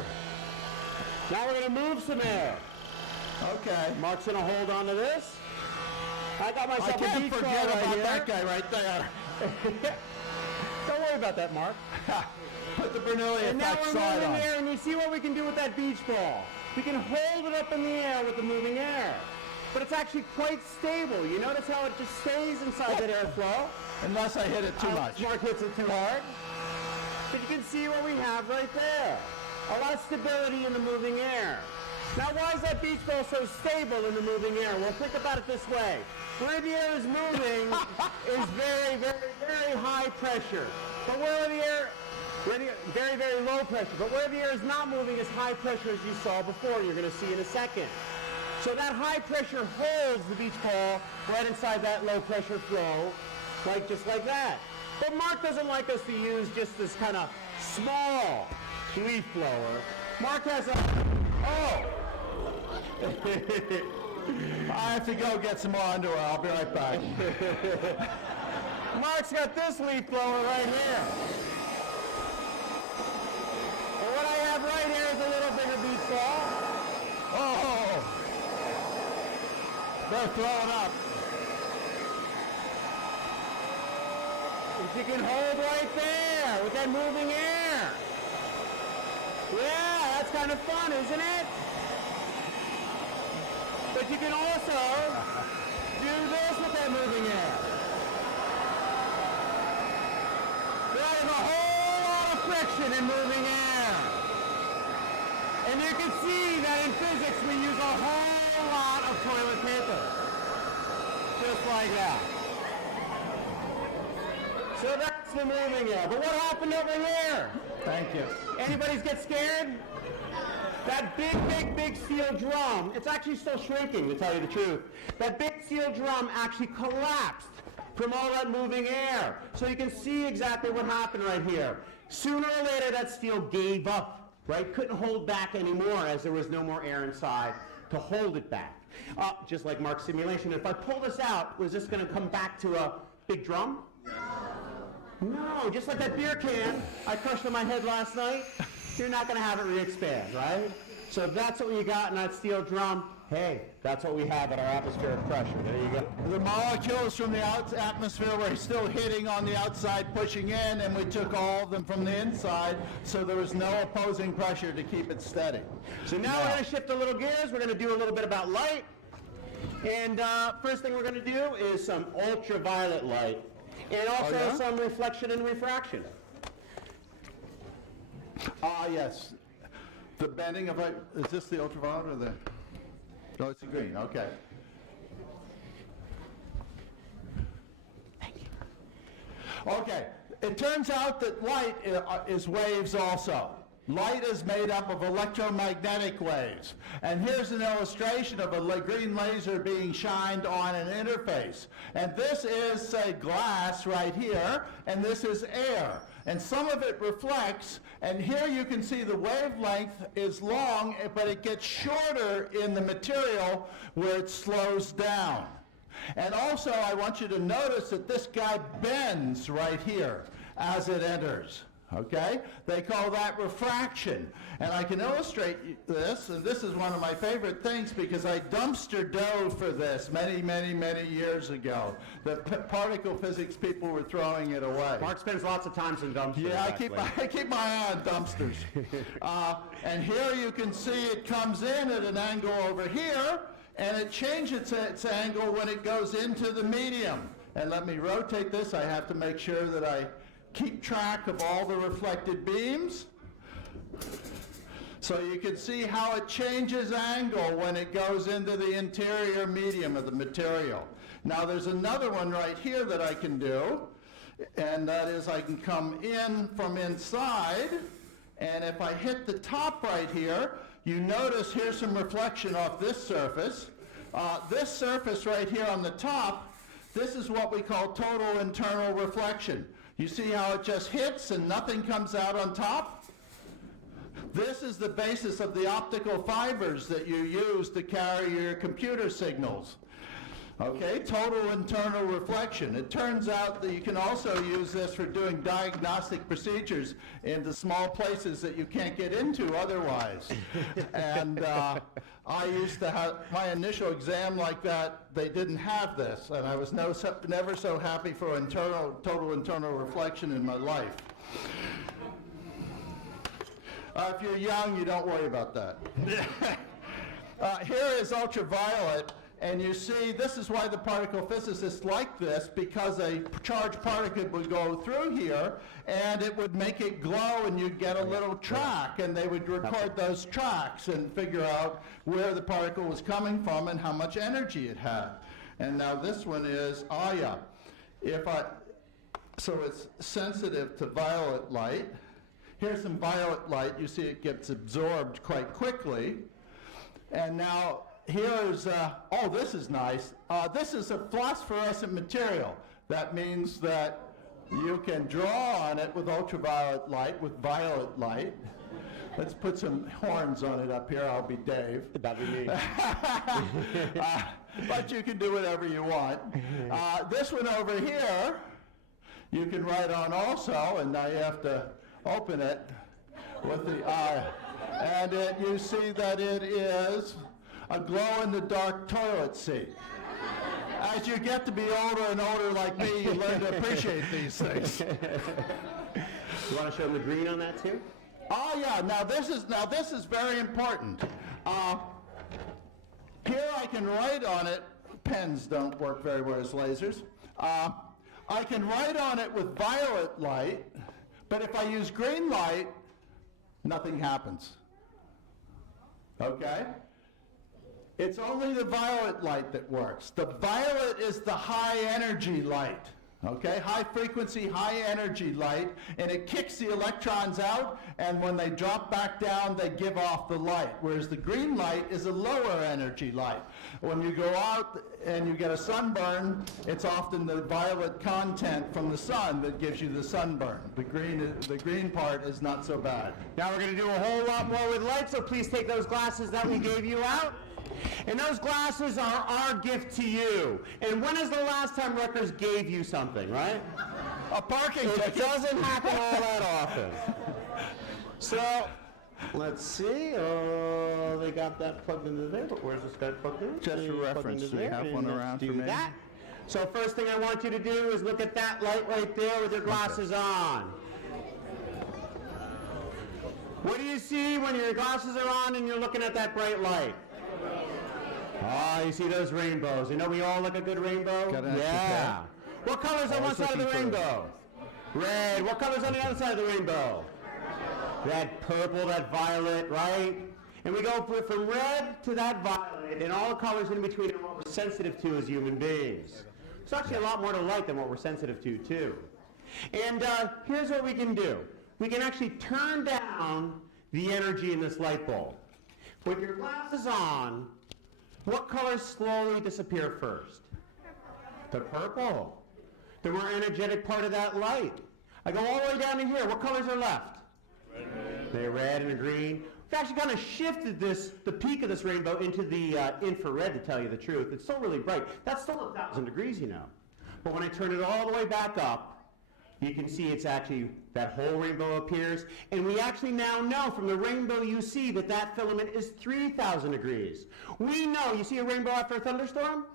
Now we're going to move some air. Okay. Mark's going to hold on to this. I got myself I a can't beach ball forget right about here. that guy right there. Don't worry about that, Mark. Put the Bernoulli And now effect we're slide moving on. air, and you see what we can do with that beach ball. We can hold it up in the air with the moving air. But it's actually quite stable. You notice how it just stays inside that airflow? Unless I hit it too much. Mark hits it too hard. But you can see what we have right there. A lot of stability in the moving air. Now, why is that beach ball so stable in the moving air? Well, think about it this way. Where the air is moving is very, very, very high pressure. But very, very low pressure. But where the air is not moving is high pressure, as you saw before. You're going to see in a second. So that high pressure holds the beach ball right inside that low pressure flow, just like that. But Mark doesn't like us to use just this kind of small leaf blower. Mark has a... Oh! I have to go get some more underwear. I'll be right back. Mark's got this leaf blower right here. And what I have right here is a little bigger beach ball. Oh! They're throwing up. Which you can hold right there with that moving air. Yeah, that's kind of fun, isn't it? But you can also do this with that moving air. There is a whole lot of friction in moving air. And you can see that in physics we use a whole lot of toilet paper. Just like that. So that's the moving air. But what happened over here? Thank you. Anybody's get scared? That big steel drum, it's actually still shrinking, to tell you the truth. That big steel drum actually collapsed from all that moving air. So you can see exactly what happened right here. Sooner or later, that steel gave up. right? Couldn't hold back anymore as there was no more air inside to hold it back. Just like Mark's simulation. If I pull this out, was this going to come back to a big drum? No, just like that beer can I crushed on my head last night, you're not going to have it re-expand, right? So if that's what you got in that steel drum, hey, that's what we have at our atmospheric pressure. There you go. The molecules from the atmosphere were still hitting on the outside, pushing in, and we took all of them from the inside, so there was no opposing pressure to keep it steady. So now we're going to shift a little gears. We're going to do a little bit about light. And first thing we're going to do is some ultraviolet light, and also some reflection and refraction. Yes. The bending of light, is this the ultraviolet or the? No, it's the green, okay. Okay, it turns out that light is waves also. Light is made up of electromagnetic waves. And here's an illustration of a green laser being shined on an interface. And this is, say, glass right here, and this is air. And some of it reflects, and here you can see the wavelength is long, but it gets shorter in the material where it slows down. And also, I want you to notice that this guy bends right here as it enters. Okay? They call that refraction. And I can illustrate this, and this is one of my favorite things because I dumpster dove for this many, many, many years ago. The particle physics people were throwing it away. Mark spends lots of time in dumpsters. Yeah, I keep my eye on dumpsters. And here you can see it comes in at an angle over here, and it changes its angle when it goes into the medium. And let me rotate this. I have to make sure that I keep track of all the reflected beams. So you can see how it changes angle when it goes into the interior medium of the material. Now there's another one right here that I can do, and that is I can come in from inside, and if I hit the top right here, you notice here's some reflection off this surface. This surface right here on the top, this is what we call total internal reflection. You see how it just hits and nothing comes out on top? This is the basis of the optical fibers that you use to carry your computer signals. Okay, total internal reflection. It turns out that you can also use this for doing diagnostic procedures into small places that you can't get into otherwise. And I used to have my initial exam like that. They didn't have this, and I was never so happy for total internal reflection in my life. If you're young, you don't worry about that. Here is ultraviolet. And you see, this is why the particle physicists like this, because a charged particle would go through here, and it would make it glow, and you'd get a little track, and they would record those tracks and figure out where the particle was coming from and how much energy it had. And now this one is, so it's sensitive to violet light. Here's some violet light. You see it gets absorbed quite quickly. And now, here's, this is nice. This is a phosphorescent material. That means that you can draw on it with ultraviolet light, with violet light. Let's put some horns on it up here. I'll be Dave. That'd be me. But you can do whatever you want. This one over here, you can write on also, and now you have to open it with the eye. And you see that it is a glow-in-the-dark toilet seat. As you get to be older and older like me, you learn to appreciate these things. You want to show them the green on that too? Oh yeah, now this is very important. Here I can write on it. Pens don't work very well as lasers. I can write on it with violet light, but if I use green light, nothing happens. Okay? It's only the violet light that works. The violet is the high energy light. Okay, high frequency, high energy light, and it kicks the electrons out, and when they drop back down, they give off the light, whereas the green light is a lower energy light. When you go out and you get a sunburn, it's often the violet content from the sun that gives you the sunburn. The green part is not so bad. Now we're going to do a whole lot more with light, so please take those glasses that we gave you out. And those glasses are our gift to you. And when is the last time Rutgers gave you something, right? A parking It ticket. doesn't happen all that often. So, let's see. Oh, they got that plugged into there, but where's this guy plugged in? Just for Plugged reference, into do you there, have and one let's around do for me? that. So first thing I want you to do is look at that light right there with your glasses on. What do you see when your glasses are on and you're looking at that bright light? Ah, you see those rainbows. You know we all like a good rainbow? Got an extra Yeah. What color's on one Always side of the looking for it. rainbow? Red. What color's on the other side of the rainbow? That purple, that violet, right? And we go from red to that violet, and all the colors in between are what we're sensitive to as human beings. There's actually a lot more to light than what we're sensitive to, too. And here's what we can do. We can actually turn down the energy in this light bulb. With your glasses on, what colors slowly disappear first? The purple, the more energetic part of that light. I go all the way down to here. What colors are left? They're red and green. We've actually kind of shifted the peak of this rainbow into the infrared, to tell you the truth. It's still really bright. That's still 1,000 degrees, you know. But when I turn it all the way back up, you can see it's actually, that whole rainbow appears. And we actually now know from the rainbow you see that that filament is 3,000 degrees. We know, you see a rainbow after a thunderstorm?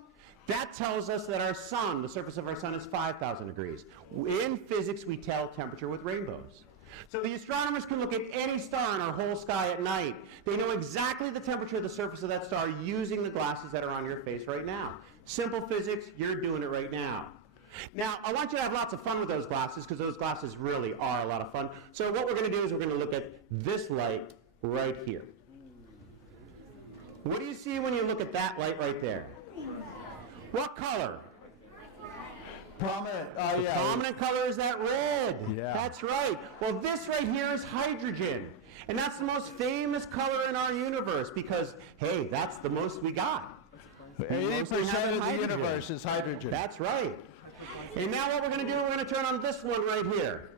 That tells us that our sun, the surface of our sun, is 5,000 degrees. In physics, we tell temperature with rainbows. So the astronomers can look at any star in our whole sky at night. They know exactly the temperature of the surface of that star using the glasses that are on your face right now. Simple physics, you're doing it right now. Now, I want you to have lots of fun with those glasses, because those glasses really are a lot of fun. So what we're going to do is we're going to look at this light right here. What do you see when you look at that light right there? What color? Prominent. The Yeah. prominent color is that red. Yeah. That's right. Well, this right here is hydrogen. And that's the most famous color in our universe because, hey, that's the most we got. 80% of the hydrogen. universe is hydrogen. That's right. And now what we're going to do, we're going to turn on this one right here.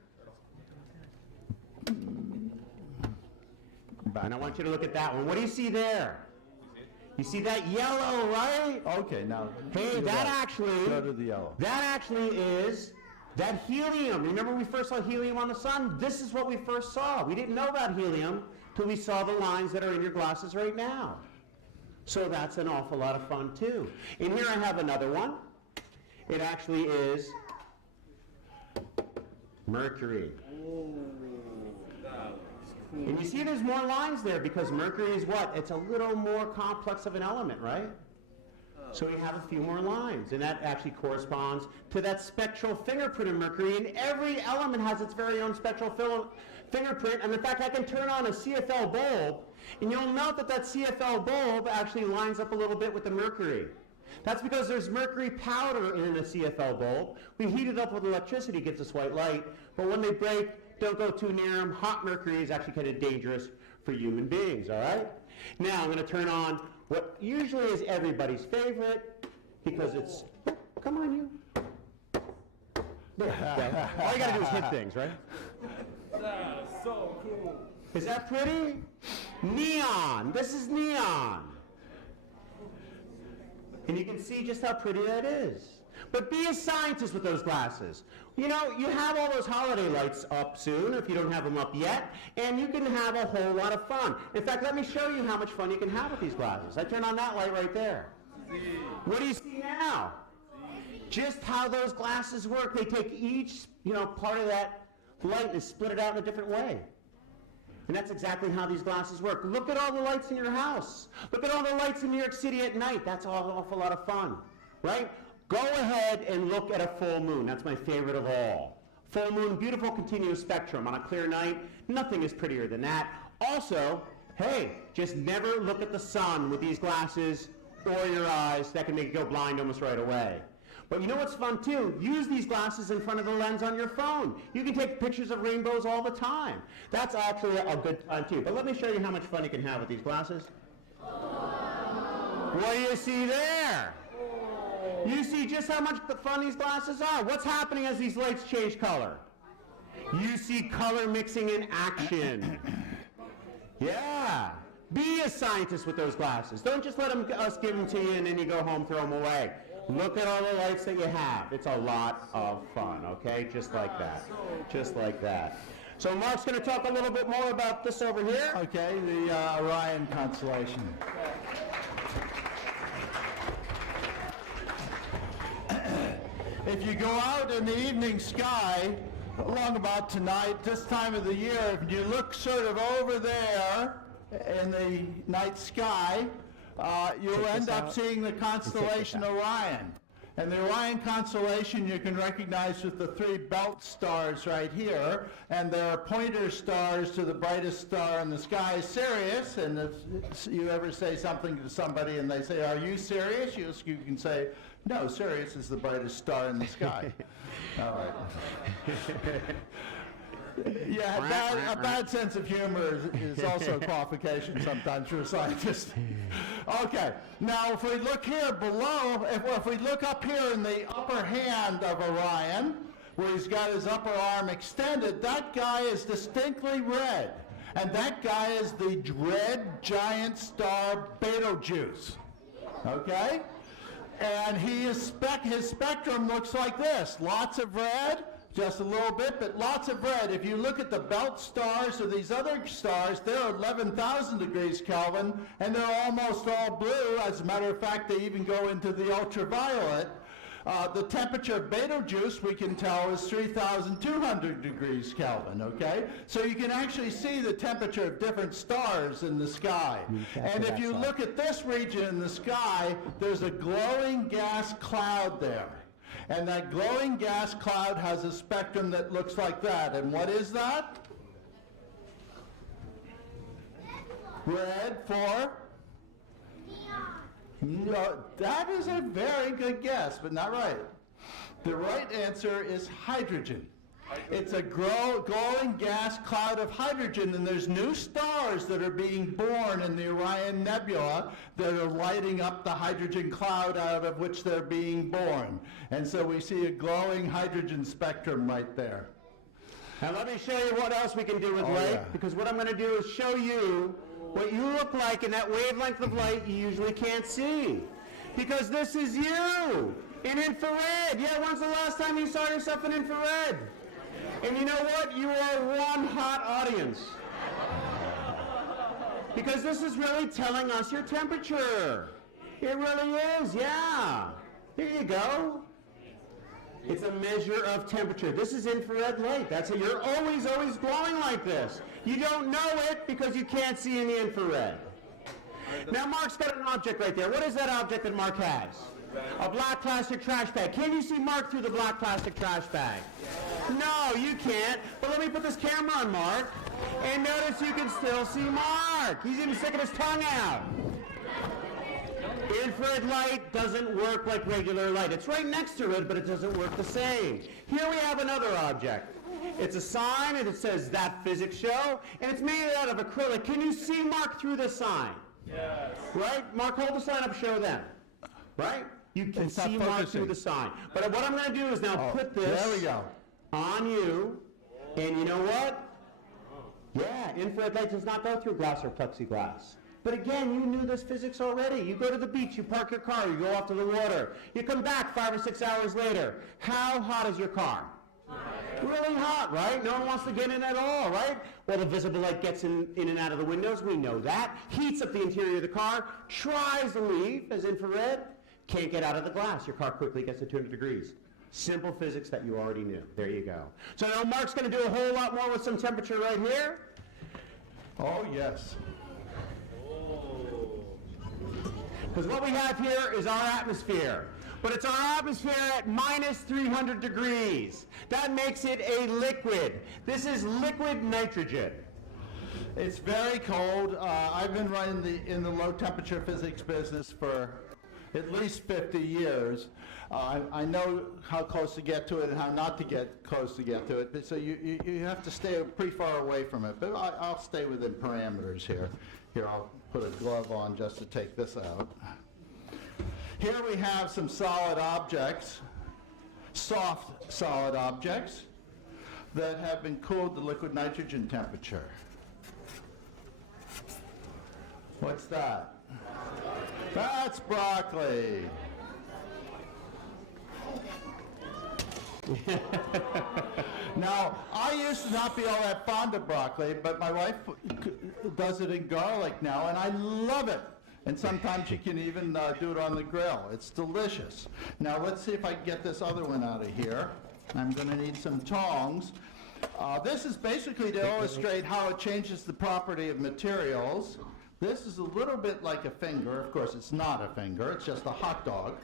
And I want you to look at that one. What do you see there? You see that yellow, right? Okay, now. Hey, you're that right. actually, Go to the yellow. that actually is that helium. Remember we first saw helium on the sun? This is what we first saw. We didn't know about helium till we saw the lines that are in your glasses right now. So that's an awful lot of fun too. And here I have another one. It actually is mercury. And you see there's more lines there because mercury is what? It's a little more complex of an element, right? So we have a few more lines, and that actually corresponds to that spectral fingerprint of mercury, and every element has its very own spectral fingerprint, and in fact I can turn on a CFL bulb, and you'll note that that CFL bulb actually lines up a little bit with the mercury. That's because there's mercury powder in a CFL bulb. We heat it up with electricity, gives us white light, but when they break, don't go too near them. Hot mercury is actually kind of dangerous for human beings, all right? Now I'm going to turn on what usually is everybody's favorite, because it's, come on you. There. All you got to do is hit things, right? That is so cool. Is that pretty? Neon. This is neon. And you can see just how pretty that is. But be a scientist with those glasses. You know, you have all those holiday lights up soon, if you don't have them up yet, and you can have a whole lot of fun. In fact, let me show you how much fun you can have with these glasses. I turn on that light right there. What do you see now? Just how those glasses work. They take each, part of that light and split it out in a different way. And that's exactly how these glasses work. Look at all the lights in your house. Look at all the lights in New York City at night. That's an awful lot of fun, right? Go ahead and look at a full moon. That's my favorite of all. Full moon, beautiful continuous spectrum. On a clear night, nothing is prettier than that. Also, hey, just never look at the sun with these glasses or your eyes. That can make you go blind almost right away. But you know what's fun too? Use these glasses in front of the lens on your phone. You can take pictures of rainbows all the time. That's actually a good time too. But let me show you how much fun you can have with these glasses. What do you see there? You see just how much fun these glasses are. What's happening as these lights change color? You see color mixing in action. Yeah. Be a scientist with those glasses. Don't just let us give them to you and then you go home, throw them away. Look at all the lights that you have. It's a lot of fun, okay? Just like that. Just like that. So Mark's going to talk a little bit more about this over here. Okay, the Orion constellation. If you go out in the evening sky, along about tonight, this time of the year, if you look sort of over there in the night sky, you'll end up seeing the constellation Orion. And the Orion constellation you can recognize with the 3 belt stars right here, and there are pointer stars to the brightest star in the sky, Sirius. And if you ever say something to somebody and they say, "Are you Sirius?" you can say, "No, Sirius is the brightest star in the sky." All right. Yeah, a bad sense of humor is also a qualification sometimes for a scientist. Okay, now if we look here below, if we look up here in the upper hand of Orion, where he's got his upper arm extended, that guy is distinctly red. And that guy is the red giant star Betelgeuse. Okay? And his spectrum looks like this. Lots of red, just a little bit, but lots of red. If you look at the belt stars or these other stars, they're 11,000 degrees Kelvin, and they're almost all blue. As a matter of fact, they even go into the ultraviolet. The temperature of Betelgeuse, we can tell, is 3,200 degrees Kelvin, okay? So you can actually see the temperature of different stars in the sky. And if you look at this region in the sky, there's a glowing gas cloud there. And that glowing gas cloud has a spectrum that looks like that. And what is that? Red for? No, that is a very good guess, but not right. The right answer is hydrogen. It's a glowing gas cloud of hydrogen, and there's new stars that are being born in the Orion Nebula that are lighting up the hydrogen cloud out of which they're being born. And so we see a glowing hydrogen spectrum right there. And let me show you what else we can do with light, because what I'm going to do is show you what you look like in that wavelength of light you usually can't see. Because this is you in infrared. Yeah, when's the last time you saw yourself in infrared? And you know what? You are one hot audience. Because this is really telling us your temperature. It really is, yeah. Here you go. It's a measure of temperature. This is infrared light. That's it. You're always glowing like this. You don't know it because you can't see in the infrared. Now Mark's got an object right there. What is that object that Mark has? A black plastic trash bag. Can you see Mark through the black plastic trash bag? No, you can't. But let me put this camera on Mark. And notice you can still see Mark. He's even sticking his tongue out. Infrared light doesn't work like regular light. It's right next to it, but it doesn't work the same. Here we have another object. It's a sign, and it says "That Physics Show," and it's made out of acrylic. Can you see Mark through the sign? Yes. Right? Mark, hold the sign up, show them. Right? You can see Mark through the sign. But what I'm going to do is now put this on you, and you know what? Yeah, infrared light does not go through glass or plexiglass. But again, you knew this physics already. You go to the beach, you park your car, you go off to the water. You come back 5 or 6 hours later. How hot is your car? Really hot, right? No one wants to get in at all, right? Well, the visible light gets in and out of the windows. We know that. Heats up the interior of the car, tries to leave as infrared, can't get out of the glass. Your car quickly gets to 200 degrees. Simple physics that you already knew. There you go. So now Mark's going to do a whole lot more with some temperature right here. Oh, yes. Because what we have here is our atmosphere. But it's our atmosphere at minus 300 degrees. That makes it a liquid. This is liquid nitrogen. It's very cold. I've been running in the low temperature physics business for at least 50 years. I know how close to get to it and how not to get close to get to it, but so you have to stay pretty far away from it. But I'll stay within parameters here. Here, I'll put a glove on just to take this out. Here we have some solid objects, soft solid objects, that have been cooled to liquid nitrogen temperature. What's that? That's broccoli. Now, I used to not be all that fond of broccoli, but my wife does it in garlic now, and I love it. And sometimes you can even do it on the grill. It's delicious. Now, let's see if I can get this other one out of here. I'm going to need some tongs. This is basically to illustrate how it changes the property of materials. This is a little bit like a finger. Of course, it's not a finger. It's just a hot dog.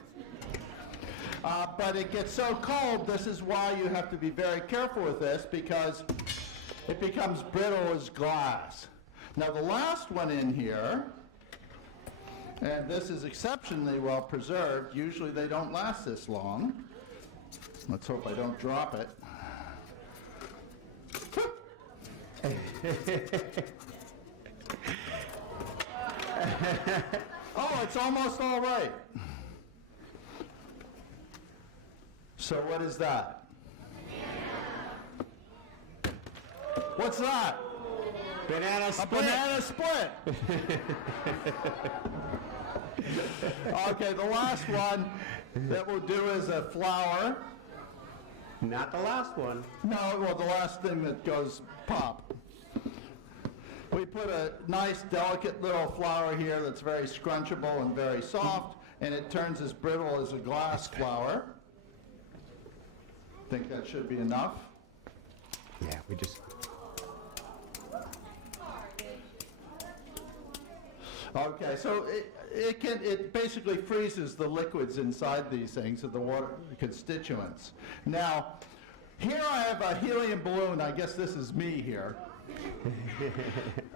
But it gets so cold, this is why you have to be very careful with this, because it becomes brittle as glass. Now, the last one in here, and this is exceptionally well preserved. Usually they don't last this long. Let's hope I don't drop it. Oh, it's almost all right. So what is that? What's that? Banana split. A banana split. Okay, the last one that we'll do is a flower. Not the last one. No, well, the last thing that goes pop. We put a nice, delicate little flower here that's very scrunchable and very soft, and it turns as brittle as a glass flower. Think that should be enough? Yeah, we just... Okay, so it basically freezes the liquids inside these things, of the water constituents. Now, here I have a helium balloon. I guess this is me here.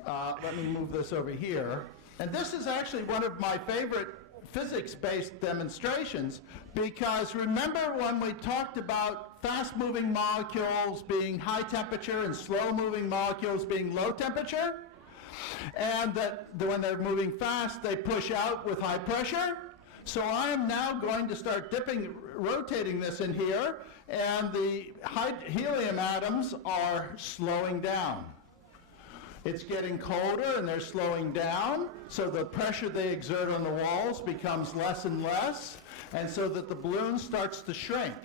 Let me move this over here. And this is actually one of my favorite physics-based demonstrations, because remember when we talked about fast-moving molecules being high temperature and slow-moving molecules being low temperature? And that when they're moving fast, they push out with high pressure. So I am now going to start rotating this in here, and the helium atoms are slowing down. It's getting colder and they're slowing down, so the pressure they exert on the walls becomes less and less, and so that the balloon starts to shrink.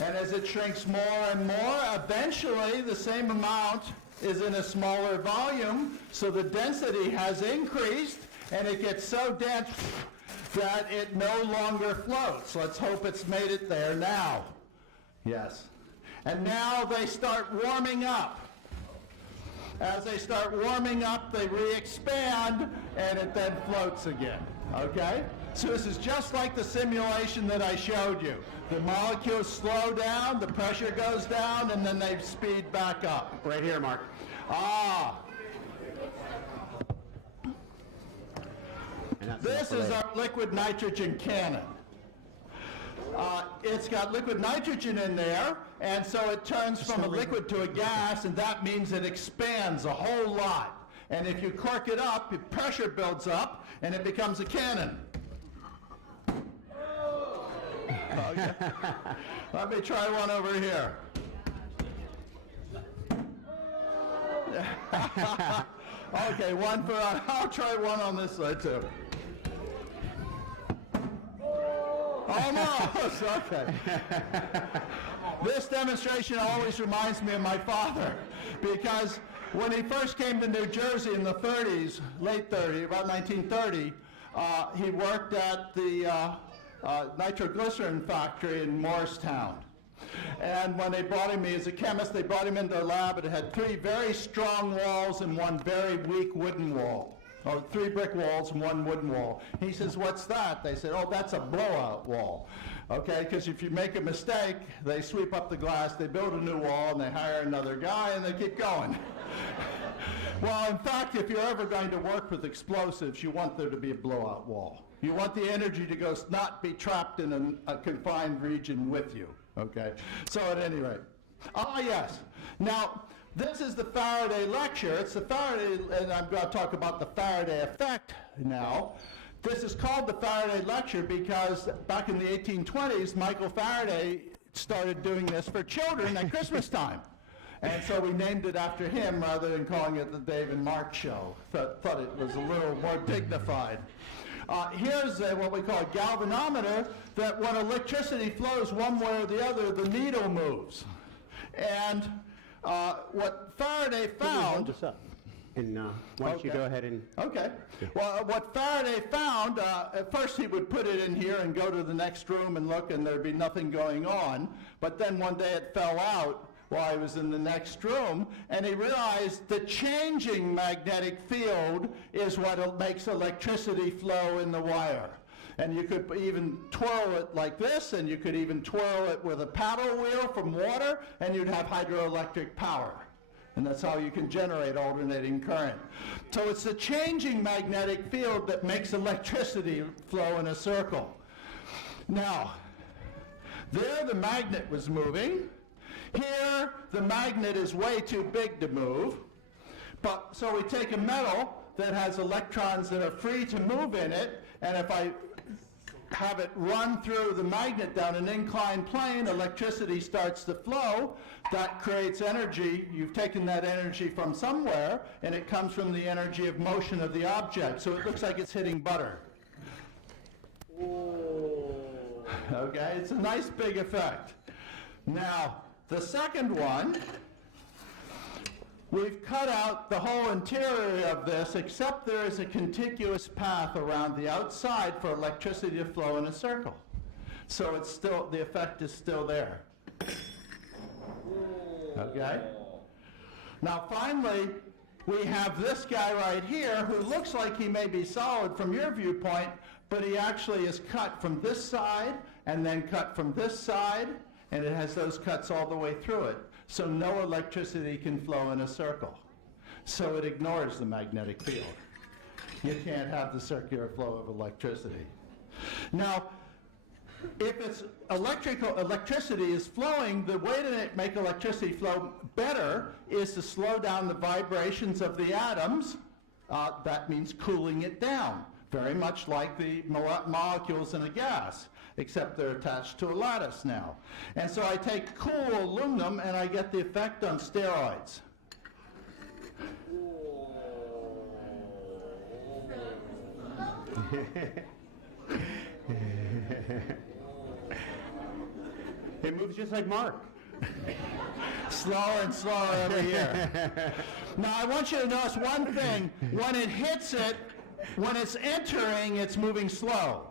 And as it shrinks more and more, eventually the same amount is in a smaller volume, so the density has increased, and it gets so dense that it no longer floats. Let's hope it's made it there now. Yes. And now they start warming up. As they start warming up, they re-expand, and it then floats again. Okay? So this is just like the simulation that I showed you. The molecules slow down, the pressure goes down, and then they speed back up. Right here, Mark. Ah. And that's This enough is for our liquid nitrogen cannon. It's got liquid nitrogen in there, and so it turns from a liquid to a gas, and that means it expands a whole lot. And if you cork it up, the pressure builds up, and it becomes a cannon. Okay. Let me try one over here. Okay, one for, I'll try one on this side too. Almost, okay. This demonstration always reminds me of my father, because when he first came to New Jersey in the 30s, late 30s, about 1930, he worked at the nitroglycerin factory in Morristown. And when they brought him, as a chemist, they brought him into their lab, and it had 3 very strong walls and 1 very weak wooden wall. Or 3 brick walls and 1 wooden wall. He says, "What's that?" They said, "Oh, that's a blowout wall." Okay, because if you make a mistake, they sweep up the glass, they build a new wall, and they hire another guy, and they keep going. Well, in fact, if you're ever going to work with explosives, you want there to be a blowout wall. You want the energy to go, not be trapped in a confined region with you, okay? So at any rate. Ah, yes. Now, this is the Faraday lecture. It's the Faraday, and I'm going to talk about the Faraday effect now. This is called the Faraday lecture because back in the 1820s, Michael Faraday started doing this for children at Christmas time. And so we named it after him rather than calling it the Dave and Mark show. Thought it was a little more dignified. Here's what we call a galvanometer, that when electricity flows one way or the other, the needle moves. And what Faraday found... Hold this up. And why don't you go ahead and... Okay. Well, what Faraday found, at first he would put it in here and go to the next room and look, and there'd be nothing going on. But then one day it fell out while he was in the next room, and he realized the changing magnetic field is what makes electricity flow in the wire. And you could even twirl it like this, and you could even twirl it with a paddle wheel from water, and you'd have hydroelectric power. And that's how you can generate alternating current. So it's the changing magnetic field that makes electricity flow in a circle. Now, there the magnet was moving. Here, the magnet is way too big to move. So we take a metal that has electrons that are free to move in it, and if I have it run through the magnet down an inclined plane, electricity starts to flow. That creates energy. You've taken that energy from somewhere, and it comes from the energy of motion of the object. So it looks like it's hitting butter. Okay, it's a nice big effect. Now, the second one, we've cut out the whole interior of this, except there is a contiguous path around the outside for electricity to flow in a circle. So it's still, the effect is still there. Okay? Now finally, we have this guy right here who looks like he may be solid from your viewpoint, but he actually is cut from this side and then cut from this side, and it has those cuts all the way through it. So no electricity can flow in a circle. So it ignores the magnetic field. You can't have the circular flow of electricity. Now, if it's electricity is flowing, the way to make electricity flow better is to slow down the vibrations of the atoms. That means cooling it down, very much like the molecules in a gas, except they're attached to a lattice now. And so I take cool aluminum and I get the effect on steroids. It moves just like Mark. Slower and slower every year. Now I want you to notice one thing. When it hits it, when it's entering, it's moving slow.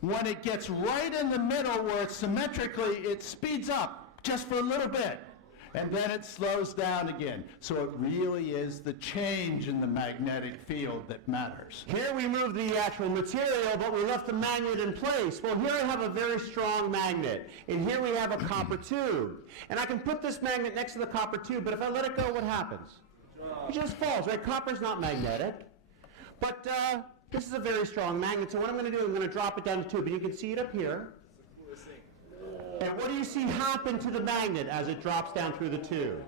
When it gets right in the middle where it's symmetrically, it speeds up just for a little bit. And then it slows down again. So it really is the change in the magnetic field that matters. Here we moved the actual material, but we left the magnet in place. Well, here I have a very strong magnet, and here we have a copper tube. And I can put this magnet next to the copper tube, but if I let it go, what happens? It just falls, right? Copper's not magnetic. But this is a very strong magnet, so what I'm going to do, I'm going to drop it down the tube, and you can see it up here. And what do you see happen to the magnet as it drops down through the tube?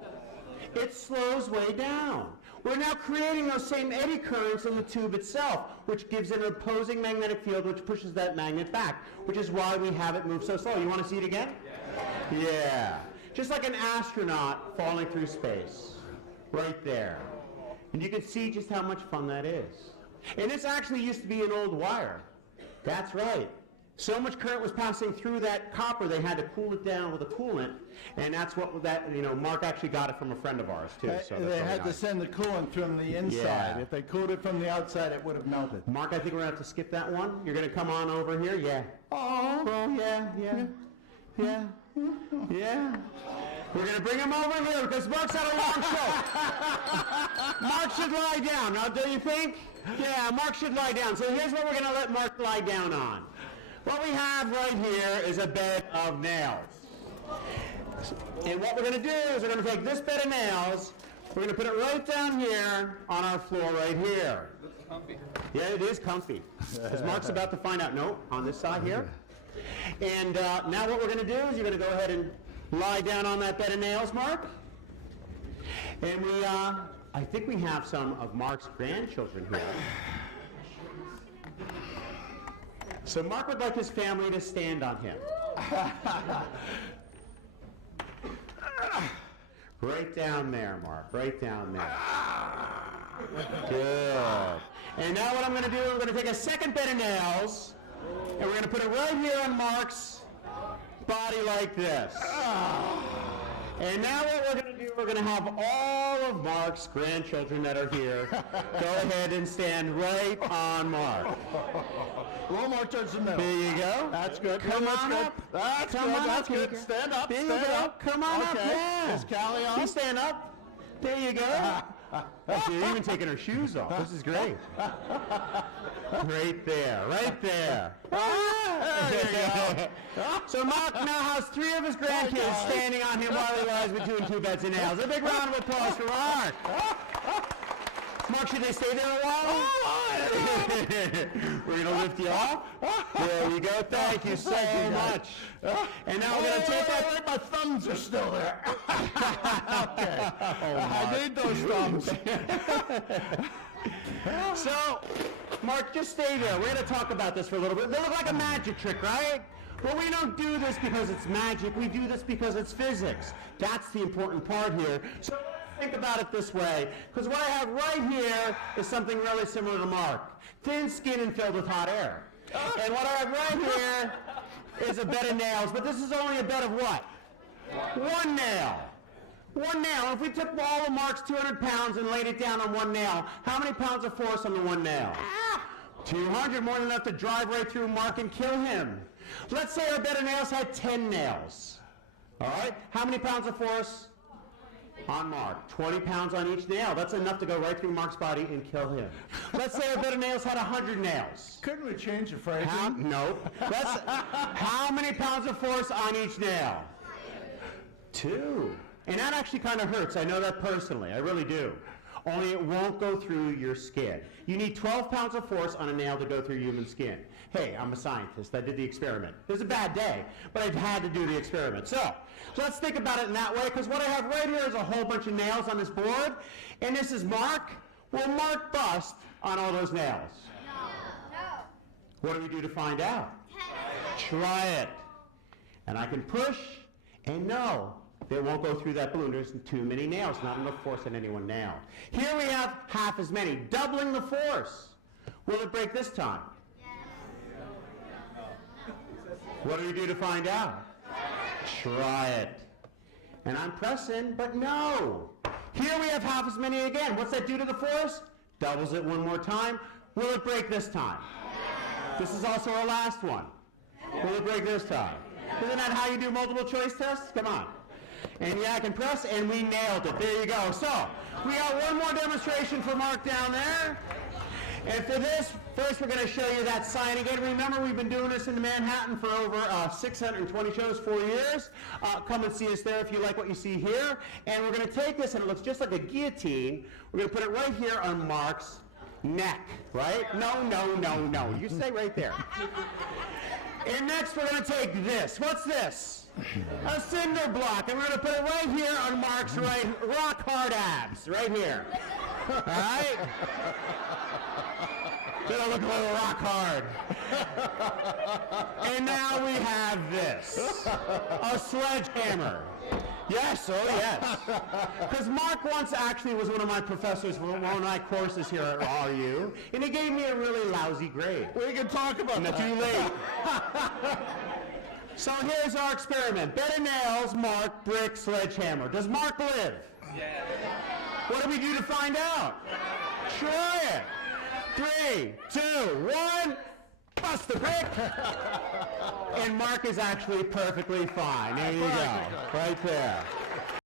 It slows way down. We're now creating those same eddy currents in the tube itself, which gives it an opposing magnetic field which pushes that magnet back, which is why we have it move so slow. You want to see it again? Yeah. Just like an astronaut falling through space. Right there. And you can see just how much fun that is. And this actually used to be an old wire. That's right. So much current was passing through that copper, they had to cool it down with a coolant, and that's what Mark actually got it from a friend of ours, too. So they had to send the coolant from the inside. Yeah. If they cooled it from the outside, it would have melted. Mark, I think we're going to have to skip that one. You're going to come on over here? Yeah. Oh, well, yeah. We're going to bring him over here because Mark's had a long show. Mark should lie down. Now, do you think? Yeah, Mark should lie down. So here's what we're going to let Mark lie down on. What we have right here is a bed of nails. And what we're going to do is we're going to take this bed of nails We're going to put it right down here on our floor right here. Comfy. Yeah, it is comfy. As Mark's about to find out. No, on this side here. And now what we're going to do is you're going to go ahead and lie down on that bed of nails, Mark. And I think we have some of Mark's grandchildren here. So Mark would like his family to stand on him. Right down there, Mark. Right down there. Good. And now what I'm going to do, we're going to take a second bed of nails, and we're going to put it right here on Mark's body like this. And now what we're going to do, we're going to have all of Mark's grandchildren that are here go ahead and stand right on Mark. A little more towards the middle. There you go. That's good. Come That's on good. up. That's Come good. on That's up, good. Tinker. Stand up. There you Stand go. up. Come on up. Okay. Yeah. Is Callie on? You stand up. There you go. She's even taking her shoes off. This is great. Right there. Right there. There you So Mark now has 3 of his grandkids standing on him while he lies between 2 beds of nails. A big round of applause for Mark. Mark, should they stay there a while? We're going to lift you off. There you go. Thank you so much. And now we're going to take that. My thumbs are still there. Okay. I need those thumbs. So, Mark, just stay there. We're going to talk about this for a little bit. They look like a magic trick, right? But we don't do this because it's magic. We do this because it's physics. That's the important part here. So let's think about it this way. Because what I have right here is something really similar to Mark. Thin skin and filled with hot air. And what I have right here is a bed of nails. But this is only a bed of what? 1 nail. 1 nail. If we took all of Mark's 200 pounds and laid it down on 1 nail, how many pounds of force on the 1 nail? 200, more than enough to drive right through Mark and kill him. Let's say our bed of nails had 10 nails. All right? How many pounds of force on Mark? 20 pounds on each nail. That's enough to go right through Mark's body and kill him. Let's say our bed of nails had 100 nails. Couldn't we change the phrasing? Nope. How many pounds of force on each nail? 2. And that actually kind of hurts. I know that personally. I really do. Only it won't go through your skin. You need 12 pounds of force on a nail to go through human skin. Hey, I'm a scientist. I did the experiment. It was a bad day, but I've had to do the experiment. So let's think about it in that way, because what I have right here is a whole bunch of nails on this board, and this is Mark. Will Mark bust on all those nails? No. What do we do to find out? Try it. And I can push, and no, they won't go through that balloon. There's too many nails, not enough force on any one nail. Here we have half as many, doubling the force. Will it break this time? What do we do to find out? Try it. And I'm pressing, but no. Here we have half as many again. What's that do to the force? Doubles it one more time. Will it break this time? This is also our last one. Will it break this time? Isn't that how you do multiple choice tests? Come on. And yeah, I can press, and we nailed it. There you go. So, we got one more demonstration for Mark down there. And for this, first we're going to show you that sign again. Remember, we've been doing this in Manhattan for over 620 shows, 4 years. Come and see us there if you like what you see here. And we're going to take this, and it looks just like a guillotine. We're going to put it right here on Mark's neck, right? No. You stay right there. And next we're going to take this. What's this? A cinder block. And we're going to put it right here on Mark's rock hard abs. Right here. All right? Gonna look a little rock hard. And now we have this. A sledgehammer. Yes, oh yes. Because Mark once actually was one of my professors for one of my courses here at RU, and he gave me a really lousy grade. We can talk about Not that. too late. So here's our experiment. Bed of nails, Mark, brick, sledgehammer. Does Mark live? Yeah. What do we do to find out? Try it. 3, 2, 1. Bust the brick. And Mark is actually perfectly fine. There you go. Right there.